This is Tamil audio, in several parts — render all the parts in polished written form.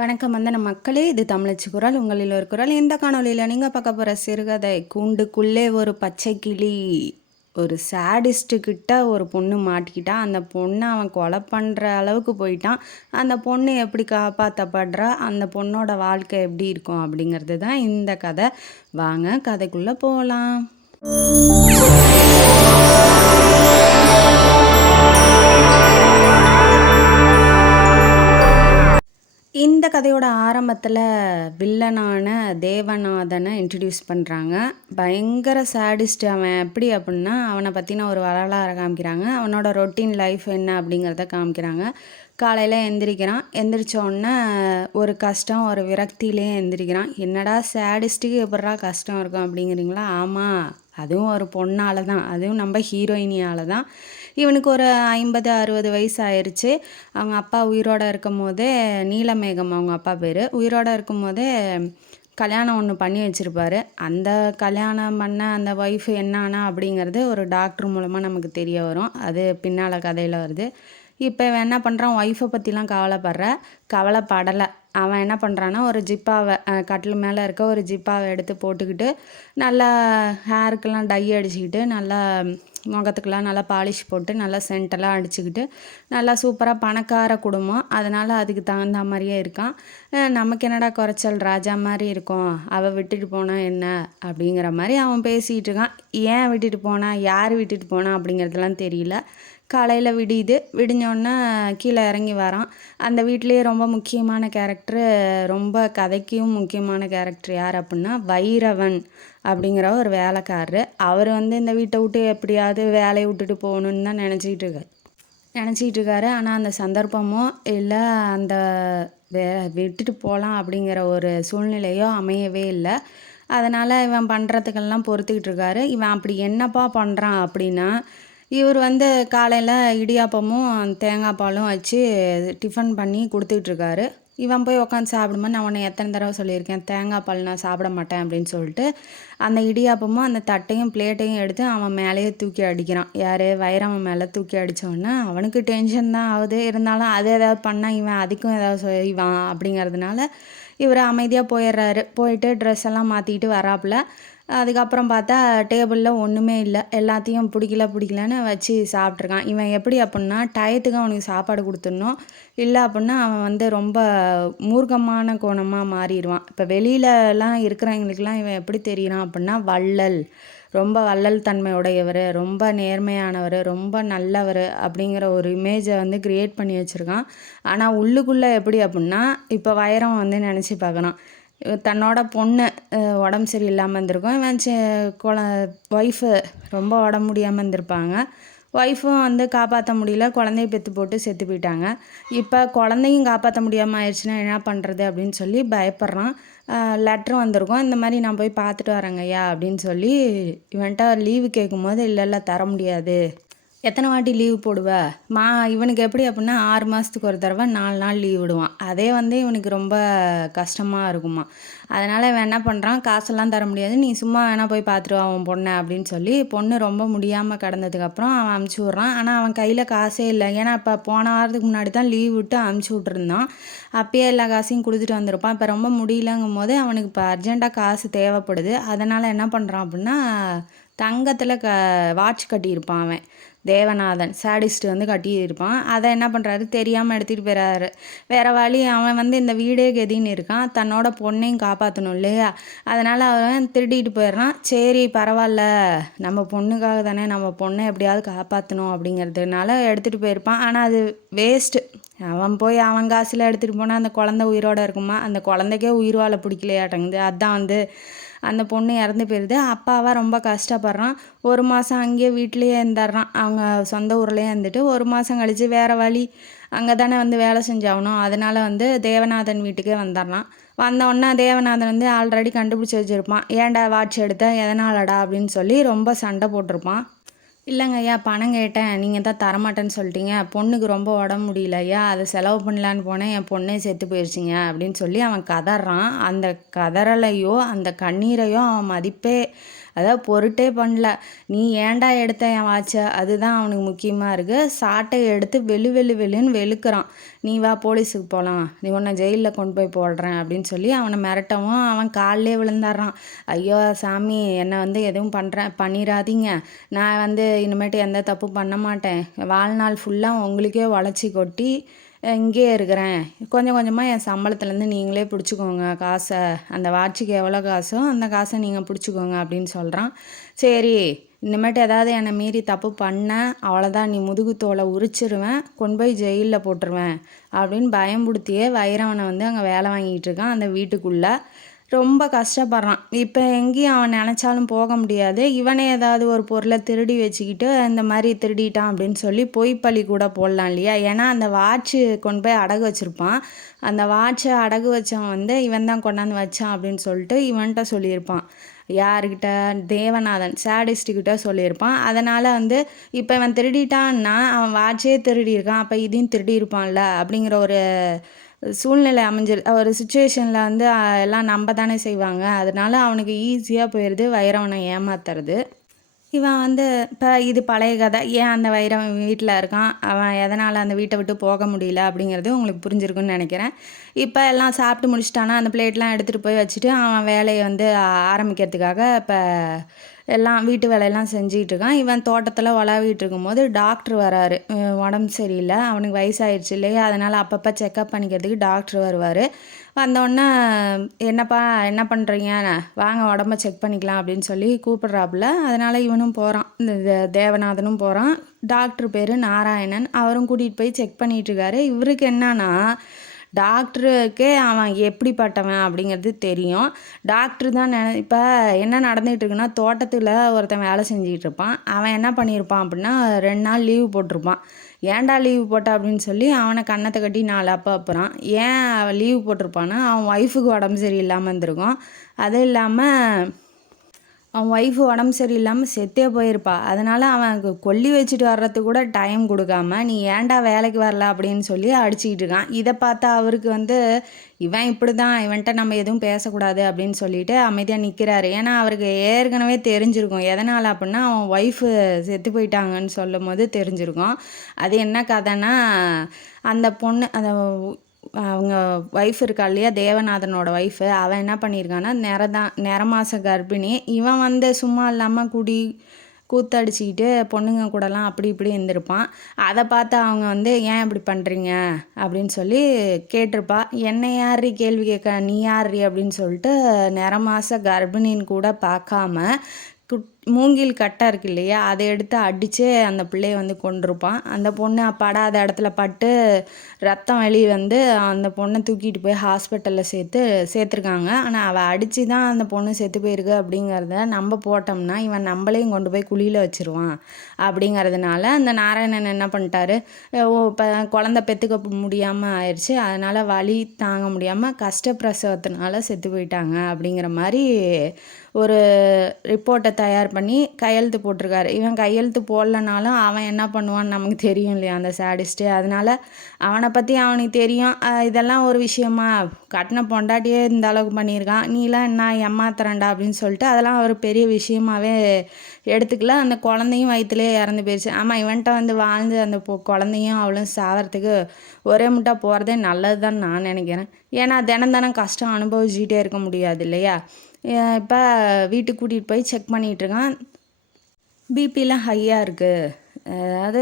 வணக்கம் வந்தன மக்களே, இது தமிழச்சி குரல். உங்களில் ஒரு குரல். இந்த காணொலியில் நீங்கள் பார்க்க போகிற சிறுகதை கூண்டுக்குள்ளே ஒரு பச்சை கிளி. ஒரு சேடிஸ்ட்டுக்கிட்ட ஒரு பொண்ணு மாட்டிக்கிட்டா. அந்த பொண்ணை அவன் கொலை பண்ணுற அளவுக்கு போயிட்டான். அந்த பொண்ணு எப்படி காப்பாற்றப்படுறா, அந்த பொண்ணோட வாழ்க்கை எப்படி இருக்கும் அப்படிங்கிறது தான் இந்த கதை. வாங்க கதைக்குள்ளே போகலாம். இந்த கதையோட ஆரம்பத்தில் வில்லனான தேவநாதனை இன்ட்ரடியூஸ் பண்ணுறாங்க. பயங்கர சேடிஸ்ட் அவன். எப்படி அப்படின்னா அவனை பற்றின ஒரு வரலாறை காமிக்கிறாங்க. அவனோட ரொட்டீன் லைஃப் என்ன அப்படிங்கிறத காமிக்கிறாங்க. காலையில் எந்திரிக்கிறான். எந்திரிச்சோடனே ஒரு கஷ்டம், ஒரு விரக்தியிலே எந்திரிக்கிறான். என்னடா சேடிஸ்ட்டுக்கு எப்படா கஷ்டம் இருக்கும் அப்படிங்கிறீங்களா? ஆமாம், அதுவும் ஒரு பொண்ணால் தான், அதுவும் நம்ம ஹீரோயினியால் தான். இவனுக்கு ஒரு 50-60 வயசு ஆயிடுச்சு. அவங்க அப்பா உயிரோடு இருக்கும் போதே, நீலமேகம் அவங்க அப்பா பேர், உயிரோடு இருக்கும் போதே கல்யாணம் ஒன்று பண்ணி வச்சுருப்பாரு. அந்த கல்யாணம் பண்ண அந்த ஒய்ஃபு என்ன ஆனா அப்படிங்கிறது ஒரு டாக்டர் மூலமாக நமக்கு தெரிய வரும். அது பின்னால் கதையில் வருது. இப்போ இவன் என்ன பண்ணுறான், ஒய்ஃபை பற்றிலாம் கவலைப்படலை. அவன் என்ன பண்ணுறான்னா ஒரு ஜிப்பாவை, கட்டில் மேலே இருக்க ஒரு ஜிப்பாவை எடுத்து போட்டுக்கிட்டு, நல்லா ஹேருக்கெல்லாம் டை அடிச்சுக்கிட்டு, நல்லா முகத்துக்கெல்லாம் நல்லா பாலிஷ் போட்டு, நல்லா சென்டெல்லாம் அடிச்சுக்கிட்டு, நல்லா சூப்பராக பணக்கார குடும்பம், அதனால் அதுக்கு தகுந்த மாதிரியே இருக்கான். நமக்கு என்னடா குறைச்சல், ராஜா மாதிரி இருக்கும், அவள் விட்டுட்டு போனால் என்ன அப்படிங்கிற மாதிரி அவன் பேசிகிட்டு இருக்கான். ஏன் விட்டுட்டு போனா, யார் விட்டுட்டு போனா அப்படிங்கிறதுலாம் தெரியல. காலையில் விடிஞ்சோடனே கீழே இறங்கி வரான். அந்த வீட்லேயே ரொம்ப முக்கியமான கேரக்டரு, ரொம்ப கதைக்கும் முக்கியமான கேரக்டர் யார் அப்படின்னா வைரவன் அப்படிங்கிற ஒரு வேலைக்காரரு. அவர் இந்த வீட்டை விட்டு எப்படியாவது வேலையை விட்டுட்டு போகணுன்னு தான் நினச்சிக்கிட்டு இருக்காரு. ஆனால் அந்த சந்தர்ப்பமோ இல்லை அந்த விட்டுட்டு போகலாம் அப்படிங்கிற ஒரு சூழ்நிலையோ அமையவே இல்லை. அதனால் இவன் பண்ணுறதுக்கெல்லாம் பொறுத்துக்கிட்டு இருக்காரு. இவன் அப்படி என்னப்பா பண்ணுறான் அப்படின்னா, இவர் காலையில் இடியாப்பமும் தேங்காய் பாலும் வச்சு டிஃபன் பண்ணி கொடுத்துட்ருக்காரு. இவன் போய் உட்காந்து சாப்பிடும்போது நான் உன்னை எத்தனை தடவை சொல்லியிருக்கேன், தேங்காய் பால் நான் சாப்பிட மாட்டேன் அப்படின்னு சொல்லிட்டு அந்த இடியாப்பமும் அந்த தட்டையும் பிளேட்டையும் எடுத்து அவன் மேலேயே தூக்கி அடிக்கிறான். யார், வைரவன் மேலே தூக்கி அடித்தோடனே அவனுக்கு டென்ஷன் தான் ஆகுது. இருந்தாலும் அது ஏதாவது பண்ணால் இவன் அதுக்கும் ஏதாவது செய்வான் அப்படிங்கிறதுனால இவர் அமைதியாக போயிடுறாரு. போயிட்டு ட்ரெஸ் எல்லாம் மாற்றிக்கிட்டு வராப்புல. அதுக்கப்புறம் பார்த்தா டேபிளில் ஒன்றுமே இல்லை. எல்லாத்தையும் பிடிக்கலன்னு வச்சு சாப்பிட்ருக்கான். இவன் எப்படி அப்படின்னா டயத்துக்கு அவனுக்கு சாப்பாடு கொடுத்துடணும். இல்லை அப்படின்னா அவன் ரொம்ப மூர்க்கமான கோணமாக மாறிடுவான். இப்போ வெளியிலலாம் இருக்கிறவங்களுக்கெல்லாம் இவன் எப்படி தெரியுறான் அப்படின்னா ரொம்ப வள்ளல் தன்மை உடையவர், ரொம்ப நேர்மையானவர், ரொம்ப நல்லவர் அப்படிங்கிற ஒரு இமேஜை க்ரியேட் பண்ணி வச்சுருக்கான். ஆனால் உள்ளுக்குள்ளே எப்படி அப்படின்னா இப்போ வைரம் நினச்சி பார்க்குறான். தன்னோட பொண்ணு உடம்பு சரியில்லாமல் இருந்திருக்கும். இவன் ஒய்ஃபு ரொம்ப உடம்பு முடியாமல் இருந்திருப்பாங்க. ஒய்ஃபும் காப்பாற்ற முடியல, குழந்தைய பெற்று போட்டு செத்து போயிட்டாங்க. இப்போ குழந்தையும் காப்பாற்ற முடியாமல் ஆயிடுச்சுன்னா என்ன பண்ணுறது அப்படின்னு சொல்லி பயப்படுறான். லெட்ரு வந்திருக்கும், இந்த மாதிரி நான் போய் பார்த்துட்டு வரேங்க ஐயா அப்படின்னு சொல்லி இவன்ட்ட லீவு கேட்கும்போது இல்லை தர முடியாது, எத்தனை வாட்டி லீவு போடுவ இவனுக்கு எப்படி அப்படின்னா 6 மாதத்துக்கு ஒரு தடவை 4 நாள் லீவ் விடுவான். அதே இவனுக்கு ரொம்ப கஷ்டமாக இருக்குமா. அதனால் இவன் என்ன பண்ணுறான், காசெல்லாம் தர முடியாது, நீ சும்மா வேணால் போய் பார்த்துருவா அவன் பொண்ணை அப்படின்னு சொல்லி பொண்ணு ரொம்ப முடியாமல் கிடந்ததுக்கப்புறம் அவன் அமுச்சு விட்றான். ஆனால் அவன் கையில் காசே இல்லை. ஏன்னா இப்போ போன வாரத்துக்கு முன்னாடி தான் லீவ் விட்டு அமுச்சு விட்ருந்தான். அப்பயே எல்லா காசையும் கொடுத்துட்டு வந்திருப்பான். இப்போ ரொம்ப முடியலங்கும் போது அவனுக்கு இப்போ அர்ஜெண்ட்டாக காசு தேவைப்படுது. அதனால் என்ன பண்ணுறான் அப்படின்னா தங்கத்தில் வாட்ச் கட்டியிருப்பான் அவன். தேவநாதன் சேடிஸ்ட் கட்டியிருப்பான். அதை என்ன பண்ணுறாரு, தெரியாமல் எடுத்துகிட்டு போயிறாரு. வேறு வழி, அவன் இந்த வீடே கதின்னு இருக்கான், தன்னோட பொண்ணையும் காப்பாற்றணும் இல்லையா. அதனால் அவன் திருடிட்டு போயிடுறான். சரி பரவாயில்ல, நம்ம பொண்ணுக்காக தானே, நம்ம பொண்ணை எப்படியாவது காப்பாற்றணும் அப்படிங்கிறதுனால எடுத்துகிட்டு போயிருப்பான். ஆனால் அது வேஸ்ட்டு. அவன் போய் அவன் காசில் எடுத்துகிட்டு போனால் அந்த குழந்தை உயிரோடு இருக்குமா, அந்த குழந்தைக்கே உயிர் வாழ பிடிக்கலையாட்டங்குது. அதான் அந்த பொண்ணு இறந்து போயிடுது. அப்பாவாக ரொம்ப கஷ்டப்படுறான். 1 மாதம் அங்கேயே வீட்லேயே இருந்துடுறான். அவங்க சொந்த ஊர்லேயே இருந்துட்டு 1 மாதம் கழித்து வேறு வழி, அங்கே தானே வேலை செஞ்சாகணும். அதனால் தேவநாதன் வீட்டுக்கே வந்துடுறான். வந்தோடனே தேவநாதன் ஆல்ரெடி கண்டுபிடிச்சி வச்சுருப்பான். ஏன்டா வாட்ச் எடுத்த, எதனாலடா அப்படின்னு சொல்லி ரொம்ப சண்டை போட்டிருப்பான். இல்லைங்க ஐயா, பணம் கேட்டேன், நீங்கள் தான் தரமாட்டேன்னு சொல்லிட்டீங்க, பொண்ணுக்கு ரொம்ப உடம்பு முடியல ஐயா, அதை செலவு பண்ணலான்னு போனேன், என் பொண்ணே செத்து போயிடுச்சிங்க அப்படின்னு சொல்லி அவன் கதறான். அந்த கதறலையோ அந்த கண்ணீரையோ அவன் மதிப்பே அதாவது பொருட்டே பண்ணல. நீ ஏன்டா எடுத்த என் வாட்சை, அதுதான் அவனுக்கு முக்கியமாக இருக்குது. சாட்டையை எடுத்து வெளுன்னு வெளுக்கிறான். நீ வா போலீஸுக்கு போகலாம், நீ உன்னை ஜெயிலில் கொண்டு போய் போடுறேன் அப்படின்னு சொல்லி அவனை மிரட்டவும் அவன் காலிலே விழுந்துடுறான். ஐயோ சாமி, என்னை எதுவும் பண்ணிடாதீங்க, நான் இனிமேட்டு எந்த தப்பு பண்ண மாட்டேன், வாழ்நாள் ஃபுல்லாக உங்களுக்கே உழைச்சி கொட்டி இங்கேயே இருக்கிறேன், கொஞ்சம் கொஞ்சமாக என் சம்பளத்துலேருந்து நீங்களே பிடிச்சிக்கோங்க காசை, அந்த வாட்சுக்கு எவ்வளோ காசோ அந்த காசை நீங்கள் பிடிச்சிக்கோங்க அப்படின்னு சொல்கிறான். சரி, இனிமேட்டு ஏதாவது என்னை மீறி தப்பு பண்ண அவ்வளோதான், நீ முதுகு தோலை உரிச்சிருவேன், கொண்டு போய் ஜெயிலில் போட்டுருவேன் அப்படின்னு பயம்படுத்தியே வைரவனை அங்கே வேலை வாங்கிட்டு இருக்கான் அந்த வீட்டுக்குள்ளே. ரொம்ப கஷ்டப்படுறான். இப்போ எங்கேயும் அவன் நினச்சாலும் போக முடியாது. இவனே ஏதாவது ஒரு பொருளை திருடி வச்சுக்கிட்டு இந்த மாதிரி திருடிட்டான் அப்படின்னு சொல்லி பொய்ப்பழி கூட போடலாம் இல்லையா? ஏன்னா அந்த வாட்சு கொண்டு போய் அடகு வச்சுருப்பான். அந்த வாட்சை அடகு வச்சவன் இவன் தான் கொண்டாந்து வச்சான் அப்படின்னு சொல்லிட்டு இவன்கிட்ட சொல்லியிருப்பான். யாருக்கிட்ட? தேவநாதன் சேடிஸ்ட்டுக்கிட்ட சொல்லியிருப்பான். அதனால் இப்போ இவன் திருடிட்டான்னா அவன் வாட்சே திருடியிருக்கான், அப்போ இதையும் திருடியிருப்பான்ல அப்படிங்கிற ஒரு சூழ்நிலை ஒரு சுச்சுவேஷனில் எல்லாம் நம்ப தானே செய்வாங்க. அதனால அவனுக்கு ஈஸியாக போயிடுது வைரவனை ஏமாத்துறது. இவன் இப்போ இது பழைய கதை. ஏன் அந்த வைரவன் வீட்டில் இருக்கான், அவன் எதனால் அந்த வீட்டை விட்டு போக முடியல அப்படிங்கிறது உங்களுக்கு புரிஞ்சிருக்குன்னு நினைக்கிறேன். இப்போ எல்லாம் சாப்பிட்டு முடிச்சிட்டானா அந்த பிளேட்லாம் எடுத்துகிட்டு போய் வச்சுட்டு அவன் வேலையை ஆரம்பிக்கிறதுக்காக இப்போ எல்லாம் வீட்டு வேலையெல்லாம் செஞ்சுக்கிட்டு இருக்கான். இவன் தோட்டத்தில் உலாவிட்டு இருக்கும்போது டாக்டர் வராரு. உடம்பு சரியில்லை, அவனுக்கு வயசாகிடுச்சு இல்லையா, அதனால் அப்பப்போ செக்கப் பண்ணிக்கிறதுக்கு டாக்டர் வருவார். வந்தோடனே என்னப்பா என்ன பண்ணுறீங்க, வாங்க உடம்ப செக் பண்ணிக்கலாம் அப்படின்னு சொல்லி கூப்பிட்றாப்புல. அதனால் இவனும் போகிறான், இந்த தேவநாதனும் போகிறான். டாக்டர் பேர் நாராயணன், அவரும் கூட்டிகிட்டு போய் செக் பண்ணிகிட்ருக்காரு. இவருக்கு என்னன்னா டாக்டருக்கே அவன் எப்படிப்பட்டவன் அப்படிங்கிறது தெரியும். டாக்டர் தான் இப்போ என்ன நடந்துகிட்டு இருக்குன்னா, தோட்டத்தில் ஒருத்தன் வேலை செஞ்சுக்கிட்டு இருப்பான். அவன் என்ன பண்ணியிருப்பான் அப்படின்னா 2 நாள் லீவு போட்டிருப்பான். ஏன்டா லீவு போட்ட அப்படின்னு சொல்லி அவனை கன்னத்தை கட்டி 4 அப்போ அப்புறான். ஏன் அவன் லீவு போட்டிருப்பான்னா அவன் ஒய்ஃபுக்கு உடம்பு சரியில்லாமல் இருந்திருக்கும். அதுவும் இல்லாமல் அவன் ஒய்ஃபு உடம்பு சரியில்லாமல் செத்தே போயிருப்பா. அதனால் அவன் கொல்லி வச்சுட்டு வர்றதுக்கு கூட டைம் கொடுக்காம நீ ஏன்டா வேலைக்கு வரல அப்படின்னு சொல்லி அடிச்சுக்கிட்டு இருக்கான். இதை பார்த்தா அவருக்கு இவன் இப்படி தான், இவன்கிட்ட நம்ம எதுவும் பேசக்கூடாது அப்படின்னு சொல்லிட்டு அமைதியாக நிற்கிறாரு. ஏன்னா அவருக்கு ஏற்கனவே தெரிஞ்சிருக்கும். எதனால் அப்படின்னா அவன் ஒய்ஃபு செத்து போயிட்டாங்கன்னு சொல்லும் போது தெரிஞ்சிருக்கும். அது என்ன கதைன்னா, அந்த பொண்ணு அந்த அவங்க ஒய்ஃப் இருக்கா இல்லையா, தேவநாதனோட ஒய்ஃபு, அவன் என்ன பண்ணியிருக்கான்னா நிறமாச கர்ப்பிணி. இவன் சும்மா இல்லாமல் கூத்தடிச்சிக்கிட்டு பொண்ணுங்க கூடலாம் அப்படி இப்படி இருந்திருப்பான். அதை பார்த்து அவங்க ஏன் இப்படி பண்ணுறீங்க அப்படின்னு சொல்லி கேட்டிருப்பா. என்னை யார் கேள்வி கேட்க, நீ யார் அப்படின்னு சொல்லிட்டு நிறமாச கர்ப்பிணின்னு கூட பார்க்காம மூங்கில் கட்டை இருக்கு இல்லையா, அதை எடுத்து அடித்து அந்த பிள்ளையை கொண்டிருப்பான். அந்த பொண்ணு படாத இடத்துல பட்டு ரத்தம் வெளியே அந்த பொண்ணை தூக்கிட்டு போய் ஹாஸ்பிட்டலில் சேர்த்துருக்காங்க. ஆனால் அவள் அடித்து தான் அந்த பொண்ணு செத்து போயிருக்கு அப்படிங்கிறத நம்ம போட்டோம்னா இவன் நம்மளையும் கொண்டு போய் குழியில் வச்சுருவான். அப்படிங்கிறதுனால அந்த நாராயணன் என்ன பண்ணிட்டாரு, இப்போ குழந்தை பெற்றுக்க முடியாமல் ஆயிடுச்சு, அதனால் வலி தாங்க முடியாமல் கஷ்டப்பிரசவத்தினால செத்து போயிட்டாங்க அப்படிங்கிற மாதிரி ஒரு ரிப்போர்ட்டை தயார் பண்ணி கையெழுத்து போட்டிருக்காரு. இவன் கையெழுத்து போடலனாலும் அவன் என்ன பண்ணுவான்னு நமக்கு தெரியும் இல்லையா, அந்த சேடிஸ்ட்டு. அதனால் அவனை பற்றி அவனுக்கு தெரியும். இதெல்லாம் ஒரு விஷயமா, கட்டின பொண்டாட்டியே இந்த அளவுக்கு பண்ணியிருக்கான், நீலாம் என்ன ஏமாத்துறேன்டா அப்படின்னு சொல்லிட்டு அதெல்லாம் ஒரு பெரிய விஷயமாகவே எடுத்துக்கல. அந்த குழந்தையும் வயிற்றுலேயே இறந்து போயிடுச்சு. ஆமாம், இவன்கிட்ட வாழ்ந்து அந்த குழந்தையும் அவளும் சாகிறதுக்கு ஒரே முட்டா போகிறதே நல்லது தான் நான் நினைக்கிறேன். ஏன்னா தினம் கஷ்டம் அனுபவிச்சுக்கிட்டே இருக்க முடியாது இல்லையா. இப்போ வீட்டுக்கு கூட்டிகிட்டு போய் செக் பண்ணிகிட்ருக்கான். பிபிலாம் ஹையாக இருக்குது, அதாவது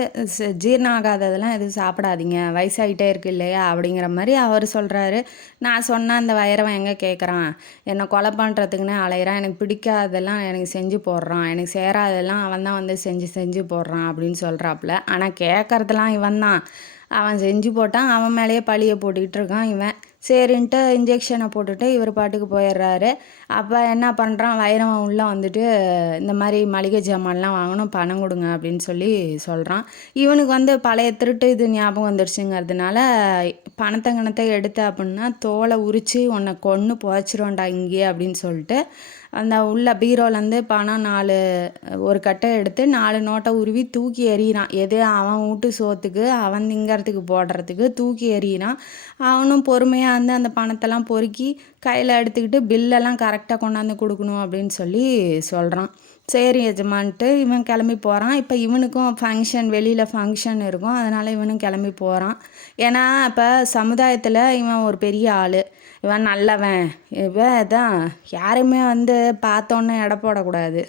ஜீரணம் ஆகாததெல்லாம் எதுவும் சாப்பிடாதீங்க, வயசாகிட்டே இருக்குது இல்லையா அப்படிங்கிற மாதிரி அவர் சொல்கிறாரு. நான் சொன்னால் அந்த வைரவன் எங்கே கேட்குறான், என்னை கொலை பண்ணுறதுக்குன்னே அலையிறான், எனக்கு பிடிக்காததெல்லாம் எனக்கு செஞ்சு போடுறான், எனக்கு சேராதெல்லாம் அவன் தான் செஞ்சு போடுறான் அப்படின்னு சொல்கிறாப்புல. ஆனால் கேட்குறதெல்லாம் இவன் தான், அவன் செஞ்சு போட்டான், அவன் மேலேயே பழியை போட்டுக்கிட்டு இருக்கான் இவன். சரின்ட்டு இன்ஜெக்ஷனை போட்டுட்டு இவர் பாட்டுக்கு போயிடுறாரு. அப்போ என்ன பண்ணுறான், வைரவன் உள்ளே இந்த மாதிரி மளிகை ஜாமான்லாம் வாங்கணும், பணம் கொடுங்க அப்படின்னு சொல்லி சொல்கிறான். இவனுக்கு பழைய திருட்டு இது ஞாபகம் வந்துடுச்சுங்கிறதுனால பணத்தை கணத்தை எடுத்த அப்படின்னா தோலை உரித்து உன்னை கொன்று புதைச்சிருவோண்டா இங்கேயே அப்படின்னு சொல்லிட்டு அந்த உள்ள பீரோலேருந்து பணம் 4 ஒரு கட்டை எடுத்து 4 நோட்டை உருவி தூக்கி எறிகிறான். எது அவன் வீட்டு சோத்துக்கு அவன் திங்கிறதுக்கு போடுறதுக்கு தூக்கி எறிகிறான். அவனும் பொறுமையாக வந்து அந்த பணத்தெல்லாம் பொறுக்கி கையில் எடுத்துக்கிட்டு பில்லெல்லாம் கரெக்டாக கொண்டாந்து கொடுக்கணும் அப்படின்னு சொல்லி சொல்கிறான். சரி எஜமான்ட்டு இவன் கிளம்பி போகிறான். இப்போ இவனுக்கும் வெளியில் ஃபங்க்ஷன் இருக்கும். அதனால் இவனும் கிளம்பி போகிறான். ஏன்னா இப்போ சமுதாயத்தில் இவன் ஒரு பெரிய ஆள், இவன் நல்லவன், இவன் தான் யாரையுமே வந்து பார்த்தோன்னே எடை போடக்கூடாது.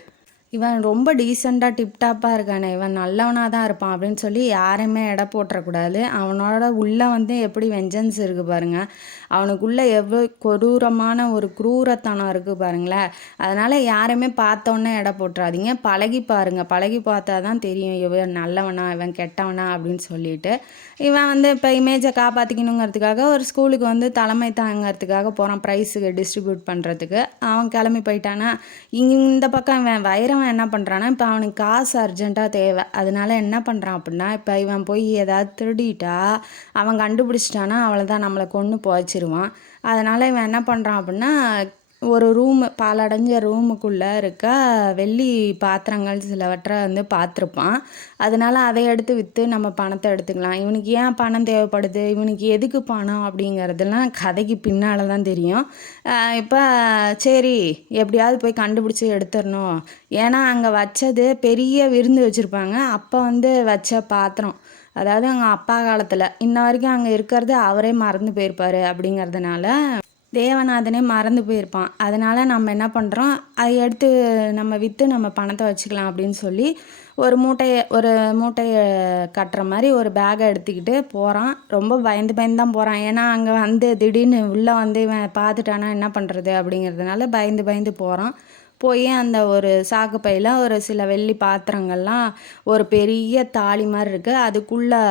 இவன் ரொம்ப டீசெண்டாக டிப்டாப்பாக இருக்கானே, இவன் நல்லவனாக தான் இருப்பான் அப்படின்னு சொல்லி யாரையுமே எடை போட்டுறக்கூடாது. அவனோட உள்ளே வந்து எப்படி வெஞ்சன்ஸ் இருக்குது பாருங்கள், அவனுக்குள்ளே எவ்வளோ கொடூரமான ஒரு குரூரத்தனம் இருக்குது பாருங்களேன். அதனால் யாரையுமே பார்த்தோன்னே எடை போட்டுறாதீங்க, பழகி பாருங்கள். பழகி பார்த்தா தான் தெரியும் இவன் நல்லவனா இவன் கெட்டவனா அப்படின்னு சொல்லிட்டு. இவன் வந்து இப்போ இமேஜை காப்பாற்றிக்கணுங்கிறதுக்காக ஒரு ஸ்கூலுக்கு வந்து தலைமை தாங்கிறதுக்காக போகிறான், ப்ரைஸுக்கு டிஸ்ட்ரிபியூட் பண்ணுறதுக்கு. அவன் கிளம்பி போயிட்டானா, இந்த பக்கம் இவன் வைரம் என்ன பண்ணுறான்னா, இப்போ அவனுக்கு காசு அர்ஜெண்ட்டாக தேவை. அதனால என்ன பண்ணுறான் அப்படின்னா, இப்போ இவன் போய் ஏதாவது திருடிட்டா அவன் கண்டுபிடிச்சிட்டானா அவ்வளோதான், நம்மளை கொன்று புதைச்சிருவான். அதனால் இவன் என்ன பண்ணுறான் அப்படின்னா, ஒரு பாலடைஞ்ச ரூமுக்குள்ளே இருக்க வெள்ளி பாத்திரங்கள் சிலவற்றை வந்து பார்த்துருப்பான். அதனால் அதை எடுத்து விற்று நம்ம பணத்தை எடுத்துக்கலாம். இவனுக்கு ஏன் பணம் தேவைப்படுது, இவனுக்கு எதுக்கு பணம் அப்படிங்கிறதுலாம் கதைக்கு பின்னால் தான் தெரியும். இப்போ சரி எப்படியாவது போய் கண்டுபிடிச்சி எடுத்துடணும். ஏன்னா அங்கே வச்சது பெரிய விருந்து வச்சுருப்பாங்க, அப்போ வந்து வச்ச பாத்திரம், அதாவது அவங்க அப்பா காலத்தில் இன்ன வரைக்கும் அங்கே இருக்கிறது அவரே மறந்து போயிருப்பார். அப்படிங்கிறதுனால தேவநாதனே மறந்து போயிருப்பான். அதனால் நம்ம என்ன பண்ணுறோம், அதை எடுத்து நம்ம விற்று நம்ம பணத்தை வச்சுக்கலாம் அப்படின்னு சொல்லி ஒரு மூட்டையை கட்டுற மாதிரி ஒரு பேக்கை எடுத்துக்கிட்டு போகிறான். ரொம்ப பயந்து தான் போகிறான். ஏன்னா அங்கே வந்து திடீர்னு உள்ளே வந்து இவன் பார்த்துட்டானா என்ன பண்ணுறது அப்படிங்கிறதுனால பயந்து போகிறான். போய் அந்த ஒரு சாக்கு பையில் ஒரு சில வெள்ளி பாத்திரங்கள்லாம், ஒரு பெரிய தாலி மாதிரி இருக்குது, அதுக்குள்ளே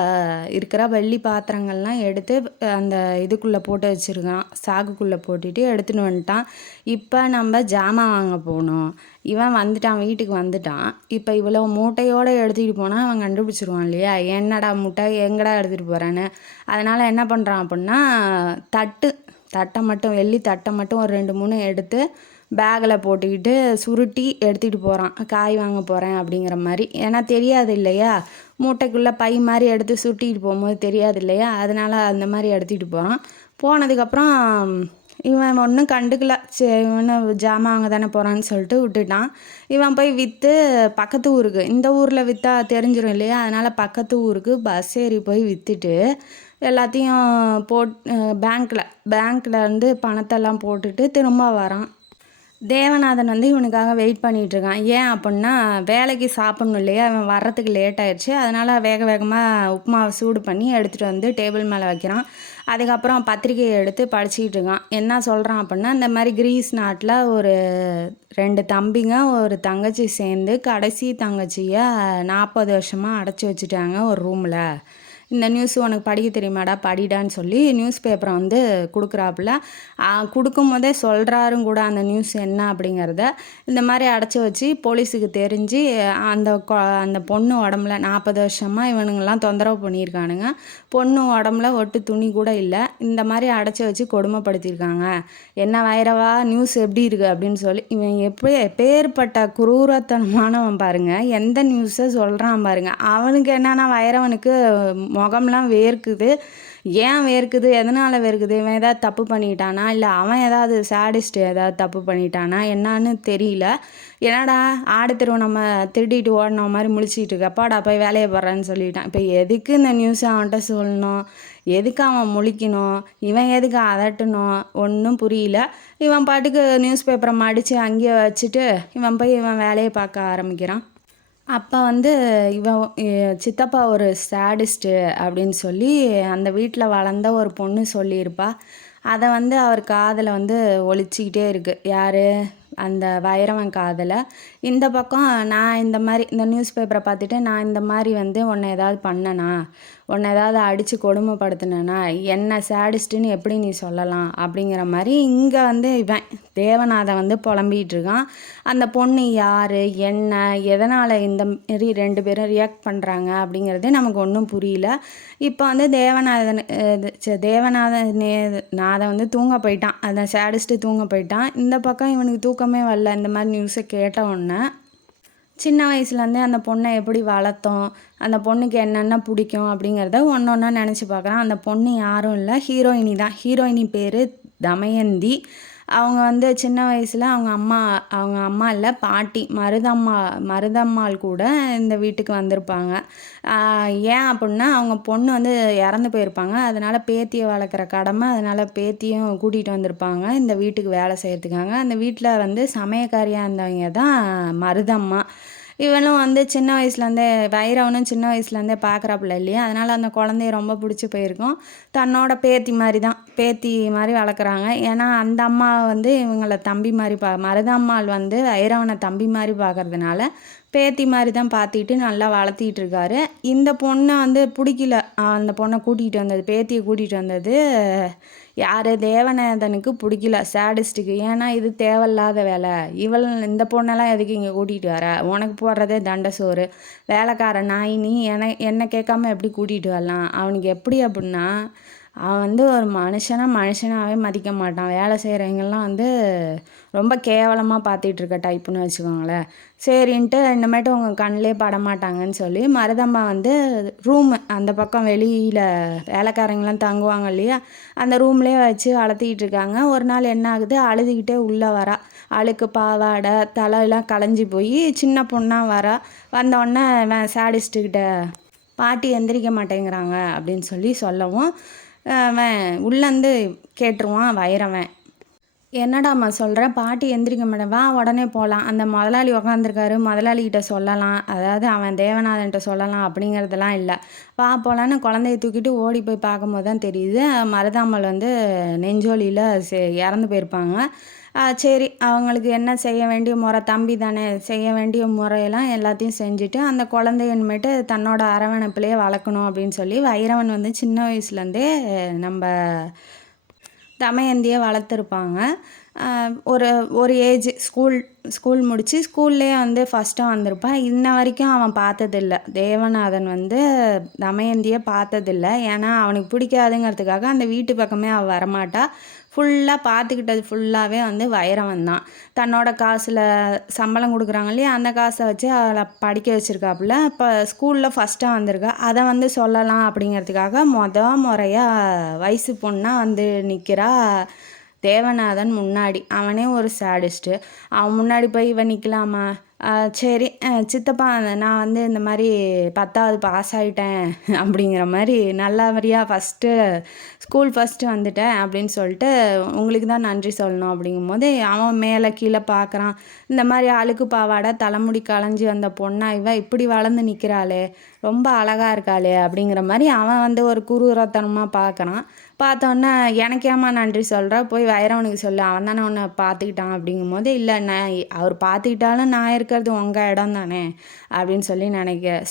இருக்கிற வெள்ளி பாத்திரங்கள்லாம் எடுத்து அந்த இதுக்குள்ளே போட்டு வச்சுருக்கான். சாக்குக்குள்ளே போட்டுட்டு எடுத்துகிட்டு வந்துட்டான். இப்போ நம்ம ஜாமான் வாங்க போகணும். இவன் வந்துட்டான், வீட்டுக்கு வந்துட்டான். இப்போ இவ்வளோ மூட்டையோடு எடுத்துக்கிட்டு போனால் அவன் கண்டுபிடிச்சிருவான் இல்லையா, என்னடா மூட்டை எங்கடா எடுத்துகிட்டு போகிறான்னு. அதனால் என்ன பண்ணுறான் அப்படின்னா, தட்டை மட்டும் வெள்ளி தட்டை மட்டும் ஒரு 2-3 எடுத்து பேக்கில் போட்டுக்கிட்டு சுருட்டி எடுத்துகிட்டு போகிறான். காய் வாங்க போகிறேன் அப்படிங்கிற மாதிரி. ஏன்னா தெரியாது இல்லையா, மூட்டைக்குள்ளே பை மாதிரி எடுத்து சுட்டிகிட்டு போகும்போது தெரியாது இல்லையா, அதனால் அந்த மாதிரி எடுத்துகிட்டு போகிறான். போனதுக்கப்புறம் இவன் ஒன்றும் கண்டுக்கல, சரி இவனை ஜாமான் வாங்க தானே போகிறான்னு சொல்லிட்டு விட்டுட்டான். இவன் போய் விற்று பக்கத்து ஊருக்கு, இந்த ஊரில் விற்றா தெரிஞ்சிடும் இல்லையா, அதனால் பக்கத்து ஊருக்கு பஸ் ஏறி போய் விற்றுட்டு எல்லாத்தையும் பேங்க்கில் இருந்து பணத்தெல்லாம் போட்டுட்டு திரும்ப வரான். தேவநாதன் வந்து இவனுக்காக வெயிட் பண்ணிகிட்ருக்கான். ஏன் அப்படின்னா, வேலைக்கு சாப்பிட்ணும் இல்லையா, அவன் வர்றதுக்கு லேட் ஆயிடுச்சு. அதனால் வேகமாக உப்புமாவை சூடு பண்ணி எடுத்துகிட்டு வந்து டேபிள் மேலே வைக்கிறான். அதுக்கப்புறம் பத்திரிக்கையை எடுத்து படிச்சுக்கிட்டு இருக்கான். என்ன சொல்கிறான் அப்படின்னா, இந்த மாதிரி கிரீஸ் நாட்டில் ஒரு 2 தம்பிங்க ஒரு தங்கச்சி சேர்ந்து கடைசி தங்கச்சியை 40 வருஷமாக அடைச்சி வச்சுட்டாங்க ஒரு ரூமில். இந்த நியூஸ் உனக்கு படிக்க தெரியுமாடா, படிடான்னு சொல்லி நியூஸ் பேப்பரை வந்து கொடுக்குறாப்புல. கொடுக்கும் போதே சொல்கிறாரும் கூட அந்த நியூஸ் என்ன அப்படிங்கிறத. இந்த மாதிரி அடைச்சி வச்சு போலீஸுக்கு தெரிஞ்சு அந்த பொண்ணு உடம்புல 40 வருஷமாக இவனுங்கெல்லாம் தொந்தரவு பண்ணியிருக்கானுங்க. பொண்ணு உடம்புல ஒட்டு துணி கூட இல்லை, இந்த மாதிரி அடைச்சி வச்சு கொடுமைப்படுத்தியிருக்காங்க. என்ன வைரவா நியூஸ் எப்படி இருக்குது அப்படின்னு சொல்லி இவன் எப்பேற்பட்ட குரூரத்தனமானவன் பாருங்கள், எந்த நியூஸை சொல்கிறான் பாருங்கள். அவனுக்கு என்னன்னா, வைரவனுக்கு முகம்லாம் வேர்க்குது. ஏன் வேர்க்குது, எதனால் வேர்க்குது, இவன் ஏதாவது தப்பு பண்ணிட்டானா, இல்லை அவன் ஏதாவது சாடிஸ்ட்டு ஏதாவது தப்பு பண்ணிட்டானா என்னான்னு தெரியல. என்னடா ஆடு தெருவு நம்ம திருடிட்டு ஓடின மாதிரி முழிச்சிட்டு இருக்கப்பா, போய் வேலையை போடுறான்னு சொல்லிட்டான். இப்போ எதுக்கு இந்த நியூஸை அவன்கிட்ட சொல்லணும், எதுக்கு அவன் முழிக்கணும், இவன் எதுக்கு அதட்டணும், ஒன்றும் புரியல. இவன் பாட்டுக்கு நியூஸ் பேப்பரை மடித்து அங்கேயே வச்சுட்டு இவன் வேலையை பார்க்க ஆரம்பிக்கிறான். அப்போ வந்து இவன் சித்தப்பா ஒரு சாடிஸ்ட்டு அப்படின்னு சொல்லி அந்த வீட்டில் வளர்ந்த ஒரு பொண்ணு சொல்லியிருப்பா. அதை வந்து அவர் காதில் வந்து ஒலிச்சிக்கிட்டே இருக்குது. யார், அந்த வைரவன் காதில். இந்த பக்கம் நான் இந்த நியூஸ் பேப்பரை பார்த்துட்டு நான் இந்த மாதிரி வந்து உன்னை ஏதாவது பண்ணனா, உன்னை ஏதாவது அடித்து கொடுமைப்படுத்தினேன்னா என்ன சேடிஸ்ட்டுன்னு எப்படி நீ சொல்லலாம் அப்படிங்கிற மாதிரி இங்கே வந்து இவன் தேவநாதன் வந்து புலம்பிகிட்டு இருக்கான். அந்த பொண்ணு யார், என்ன, எதனால் இந்த மாரி 2 பேரும் ரியாக்ட் பண்ணுறாங்க அப்படிங்கிறதே நமக்கு ஒன்றும் புரியல. இப்போ வந்து தேவநாதன் வந்து தூங்க போயிட்டான். அந்த சேடிஸ்ட்டு தூங்க போயிட்டான். இந்த பக்கம் இவனுக்கு தூக்கமே வரல. இந்த மாதிரி நியூஸை கேட்ட உடனே சின்ன வயசுலேருந்தே அந்த பொண்ணை எப்படி வளர்த்தோம், அந்த பொண்ணுக்கு என்னென்ன பிடிக்கும் அப்படிங்கிறத ஒன்று ஒன்றா நினச்சி பார்க்குறான். அந்த பொண்ணு யாரும் இல்லை, ஹீரோயினி தான். ஹீரோயினி பேர் தமயந்தி. அவங்க வந்து சின்ன வயசில் அவங்க அம்மா இல்லை, பாட்டி மருதம்மாள் கூட இந்த வீட்டுக்கு வந்திருப்பாங்க. ஏன் அப்படின்னா அவங்க பொண்ணு வந்து இறந்து போயிருப்பாங்க. அதனால் பேத்தியை வளர்க்குற கடமை, அதனால் பேத்தியும் கூட்டிகிட்டு வந்திருப்பாங்க இந்த வீட்டுக்கு வேலை செய்கிறதுக்காக. அந்த வீட்டில் வந்து சமையக்காரியாக இருந்தவங்க தான் மருதம்மா. இவனும் வந்து சின்ன வயசுலேருந்தே வைரவனும் சின்ன வயசுலேருந்தே பார்க்குறாப்புல இல்லையா, அதனால் அந்த குழந்தைய ரொம்ப பிடிச்சி போயிருக்கும். தன்னோட பேத்தி மாதிரி வளர்க்குறாங்க. ஏன்னா அந்த அம்மா வந்து இவங்களை தம்பி மாதிரி மருதம்மாள் வந்து வைரவனை தம்பி மாதிரி பார்க்கறதுனால பேத்தி மாதிரி தான் பார்த்துக்கிட்டு நல்லா வளர்த்திட்டு இருக்காரு. இந்த பொண்ணை வந்து பிடிக்கல. அந்த பொண்ணை பேத்தியை கூட்டிகிட்டு வந்தது யார், தேவநாதனுக்கு பிடிக்கல, சேடிஸ்ட்டுக்கு. ஏன்னா இது தேவையில்லாத வேலை, இந்த பொண்ணெல்லாம் எதுக்கு இங்கே கூட்டிகிட்டு வர, உனக்கு போடுறதே தண்டை சோறு, வேலைக்கார நாய், நீ என்னை கேட்காம எப்படி கூட்டிகிட்டு வரலாம். அவனுக்கு எப்படி அப்படின்னா அவன் வந்து ஒரு மனுஷனாகவே மதிக்க மாட்டான். வேலை செய்கிறவங்கெல்லாம் வந்து ரொம்ப கேவலமாக பார்த்துட்டு இருக்க டைப்புன்னு வச்சுக்கோங்களேன். சரின்ட்டு இனிமேட்டு உங்கள் கண்ணிலே படமாட்டாங்கன்னு சொல்லி மருதம்மா வந்து அந்த பக்கம் வெளியில் வேலைக்காரங்களாம் தங்குவாங்க இல்லையா, அந்த ரூம்லேயே வச்சு வளர்த்திக்கிட்டு இருக்காங்க. ஒரு நாள் என்ன ஆகுது, அழுதுகிட்டே உள்ளே வரா. அழுக்கு பாவாடை தலையெல்லாம் களைஞ்சி போய் சின்ன பொண்ணாக வந்தோடனே சேடிஸ்ட்டுக்கிட்ட பாட்டி எந்திரிக்க மாட்டேங்கிறாங்க அப்படின்னு சொல்லவும் அவன் உள்ளேருந்து கேட்டுருவான் வைரவன். என்னடாம்மா சொல்கிற, பாட்டி எந்திரிக்க மாட்டேன், வா உடனே போகலாம், அந்த முதலாளி உக்காந்துருக்காரு, முதலாளிகிட்ட சொல்லலாம், அதாவது அவன் தேவநாதன்கிட்ட சொல்லலாம் அப்படிங்கிறதெல்லாம் இல்லை, வா போகலான்னு குழந்தைய தூக்கிட்டு ஓடி போய் பார்க்கும்போது தான் தெரியுது மருதாம்மாள் வந்து நெஞ்சோலியில் இறந்து போயிருப்பாங்க. சரி, அவங்களுக்கு என்ன செய்ய வேண்டிய முறை, தம்பி தானே, செய்ய வேண்டிய முறையெல்லாம் எல்லாத்தையும் செஞ்சுட்டு அந்த குழந்தையன்மேட்டு தன்னோட அரவணைப்பிலே வளர்க்கணும் அப்படின்னு சொல்லி வைரவன் வந்து சின்ன வயசுலேருந்தே நம்ம தமயந்தியை வளர்த்துருப்பாங்க. ஒரு ஏஜ் ஸ்கூல் முடித்து ஸ்கூல்லேயே வந்து ஃபஸ்ட்டாக வந்திருப்பான். இன்ன வரைக்கும் அவன் பார்த்ததில்ல, தேவநாதன் வந்து தமயந்தியை பார்த்ததில்ல. ஏன்னா அவனுக்கு பிடிக்காதுங்கிறதுக்காக அந்த வீட்டு பக்கமே அவள் வரமாட்டா. ஃபுல்லாக பார்த்துக்கிட்டது ஃபுல்லாகவே வந்து வைரவன் தான். தன்னோட காசில் சம்பளம் கொடுக்குறாங்க இல்லையா, அந்த காசை வச்சு அவளை படிக்க வச்சுருக்காப்புல. இப்போ ஸ்கூலில் ஃபஸ்ட்டாக வந்திருக்கா, அதை வந்து சொல்லலாம் அப்படிங்கிறதுக்காக முறையாக வயசு பொண்ணாக வந்து நிற்கிறா தேவநாதன் முன்னாடி. அவனே ஒரு சேடிஸ்ட்டு, அவன் முன்னாடி போய் இவன் நிற்கலாமா, சரி சித்தப்பா நான் வந்து இந்த மாதிரி 10வது பாஸ் ஆகிட்டேன் அப்படிங்கிற மாதிரி நல்லபடியாக ஸ்கூல் ஃபஸ்ட்டு வந்துட்டேன் அப்படின்னு சொல்லிட்டு உங்களுக்கு தான் நன்றி சொல்லணும் அப்படிங்கும்போது அவன் மேலே கீழே பார்க்குறான். இந்த மாதிரி அழுக்கு பாவாடை தலைமுடி களைஞ்சி வந்த பொண்ணா இவ இப்படி வளர்ந்து நிற்கிறாளே, ரொம்ப அழகாக இருக்காளே அப்படிங்கிற மாதிரி அவன் வந்து ஒரு குரூரத்தனமாக பார்க்குறான். பார்த்தோன்னே எனக்கேம்மா நன்றி சொல்கிற, போய் வைரவனுக்கு சொல்லு, அவன் தானே உன்னை பார்த்துக்கிட்டான் இல்லை, அவர் பார்த்துக்கிட்டாலும் நான் இருக்கிறது உங்கள் இடம் தானே அப்படின்னு சொல்லி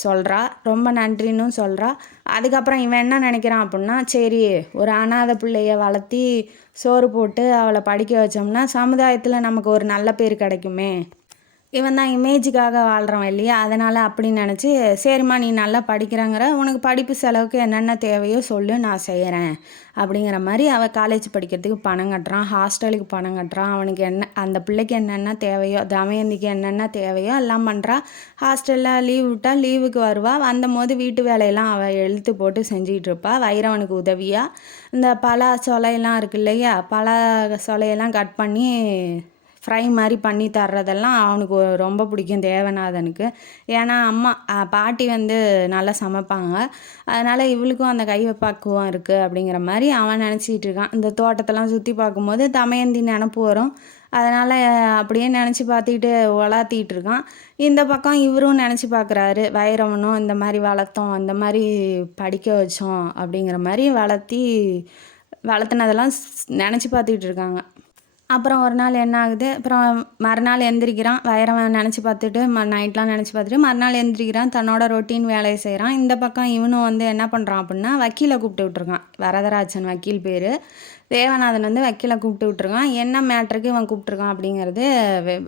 சொல்கிறா. ரொம்ப நன்றின்னு சொல்கிறா. அதுக்கப்புறம் இவன் என்ன நினைக்கிறான் அப்படின்னா, சரி ஒரு அனாதை பிள்ளைய வளர்த்தி சோறு போட்டு அவளை படிக்க வச்சோம்னா சமுதாயத்தில் நமக்கு ஒரு நல்ல பேர் கிடைக்குமே, இவன் தான் இமேஜுக்காக வாழ்கிறவன் இல்லையா, அதனால் அப்படின்னு நினச்சி சரிம்மா நீ நல்லா படிக்கிறாங்கிற, உனக்கு படிப்பு செலவுக்கு என்னென்ன தேவையோ சொல்லு, நான் செய்கிறேன் அப்படிங்கிற மாதிரி அவள் காலேஜ் படிக்கிறதுக்கு பணம் கட்டுறான், ஹாஸ்டலுக்கு பணம் கட்டுறான். அவனுக்கு அந்த பிள்ளைக்கு என்னென்ன தேவையோ, தமயந்திக்கு என்னென்ன தேவையோ எல்லாம் பண்ணுறான். ஹாஸ்டலில் லீவ் விட்டால் லீவுக்கு வருவாள். வந்தபோது வீட்டு வேலையெல்லாம் அவள் எழுத்து போட்டு செஞ்சுக்கிட்டு இருப்பாள். வைரவனுக்கு உதவியாக இந்த பலா சொலையெல்லாம் இருக்கு இல்லையா, பலா சொலையெல்லாம் கட் பண்ணி ஃப்ரை மாதிரி பண்ணி தர்றதெல்லாம் அவனுக்கு ரொம்ப பிடிக்கும் தேவநாதனுக்கு. ஏன்னா பாட்டி வந்து நல்லா சமைப்பாங்க, அதனால் இவளுக்கும் அந்த கை பக்குவம் இருக்குது அப்படிங்கிற மாதிரி அவன் நினச்சிக்கிட்டு இருக்கான். இந்த தோட்டத்தெல்லாம் சுற்றி பார்க்கும்போது தமயந்தி நினப்பு வரும். அதனால் அப்படியே நினச்சி பார்த்துக்கிட்டு வளர்த்திட்டு இருக்கான். இந்த பக்கம் இவரும் நினச்சி பார்க்குறாரு, வைரவனும் இந்த மாதிரி வளர்த்தோம், இந்த மாதிரி படிக்க வச்சோம் அப்படிங்கிற மாதிரி வளர்த்தினதெல்லாம் நினச்சி பார்த்துக்கிட்டு இருக்காங்க. அப்புறம் ஒரு நாள் என்ன ஆகுது, அப்புறம் மறுநாள் எந்திரிக்கிறான். வைரவன் நினச்சி பார்த்துட்டு நைட்லாம் நினச்சி பார்த்துட்டு மறுநாள் எந்திரிக்கிறான். தன்னோட ரொட்டீன் வேலையை செய்கிறான். இந்த பக்கம் இவனும் வந்து என்ன பண்ணுறான் அப்படின்னா, வக்கீலை கூப்பிட்டு விட்ருக்கான். வரதராஜன் வக்கீல் பேர். தேவநாதன் வந்து வக்கீலை கூப்பிட்டு விட்ருக்கான். என்ன மேட்ருக்கு இவன் கூப்பிட்ருக்கான் அப்படிங்கிறது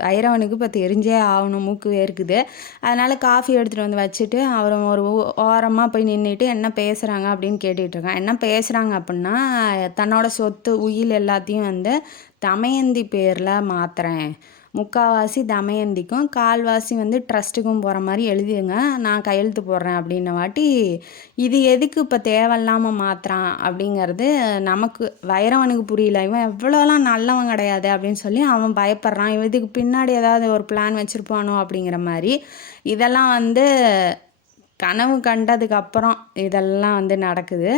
வைரவனுக்கு இப்போ தெரிஞ்சே ஆகணும், மூக்கு வேர்க்குது. அதனால் காஃபி எடுத்துகிட்டு வந்து வச்சுட்டு அவர் ஒரு ஓரமாக போய் நின்றுட்டு என்ன பேசுகிறாங்க அப்படின்னு கேட்டுட்ருக்கான். என்ன பேசுகிறாங்க அப்படின்னா, தன்னோட சொத்து உயில் எல்லாத்தையும் வந்து தமயந்தி பேரில் மாற்றுறேன், முக்கால்வாசி தமயந்திக்கும் கால்வாசி வந்து ட்ரஸ்ட்டுக்கும் போகிற மாதிரி எழுதிடுங்க, நான் கையெழுத்து போடுறேன் அப்படின்ன வாட்டி, இது எதுக்கு இப்போ தேவையில்லாமல் மாற்றுறான் அப்படிங்கிறது நமக்கு வைரவனுக்கு புரியல. இவன் எவ்வளோலாம் நல்லவன் கிடையாது அப்படின்னு சொல்லி அவன் பயப்படுறான். இவன் இதுக்கு பின்னாடி ஏதாவது ஒரு பிளான் வச்சுருப்பானோ அப்படிங்கிற மாதிரி. இதெல்லாம் வந்து கனவு கண்டதுக்கப்புறம் இதெல்லாம் வந்து நடக்குது.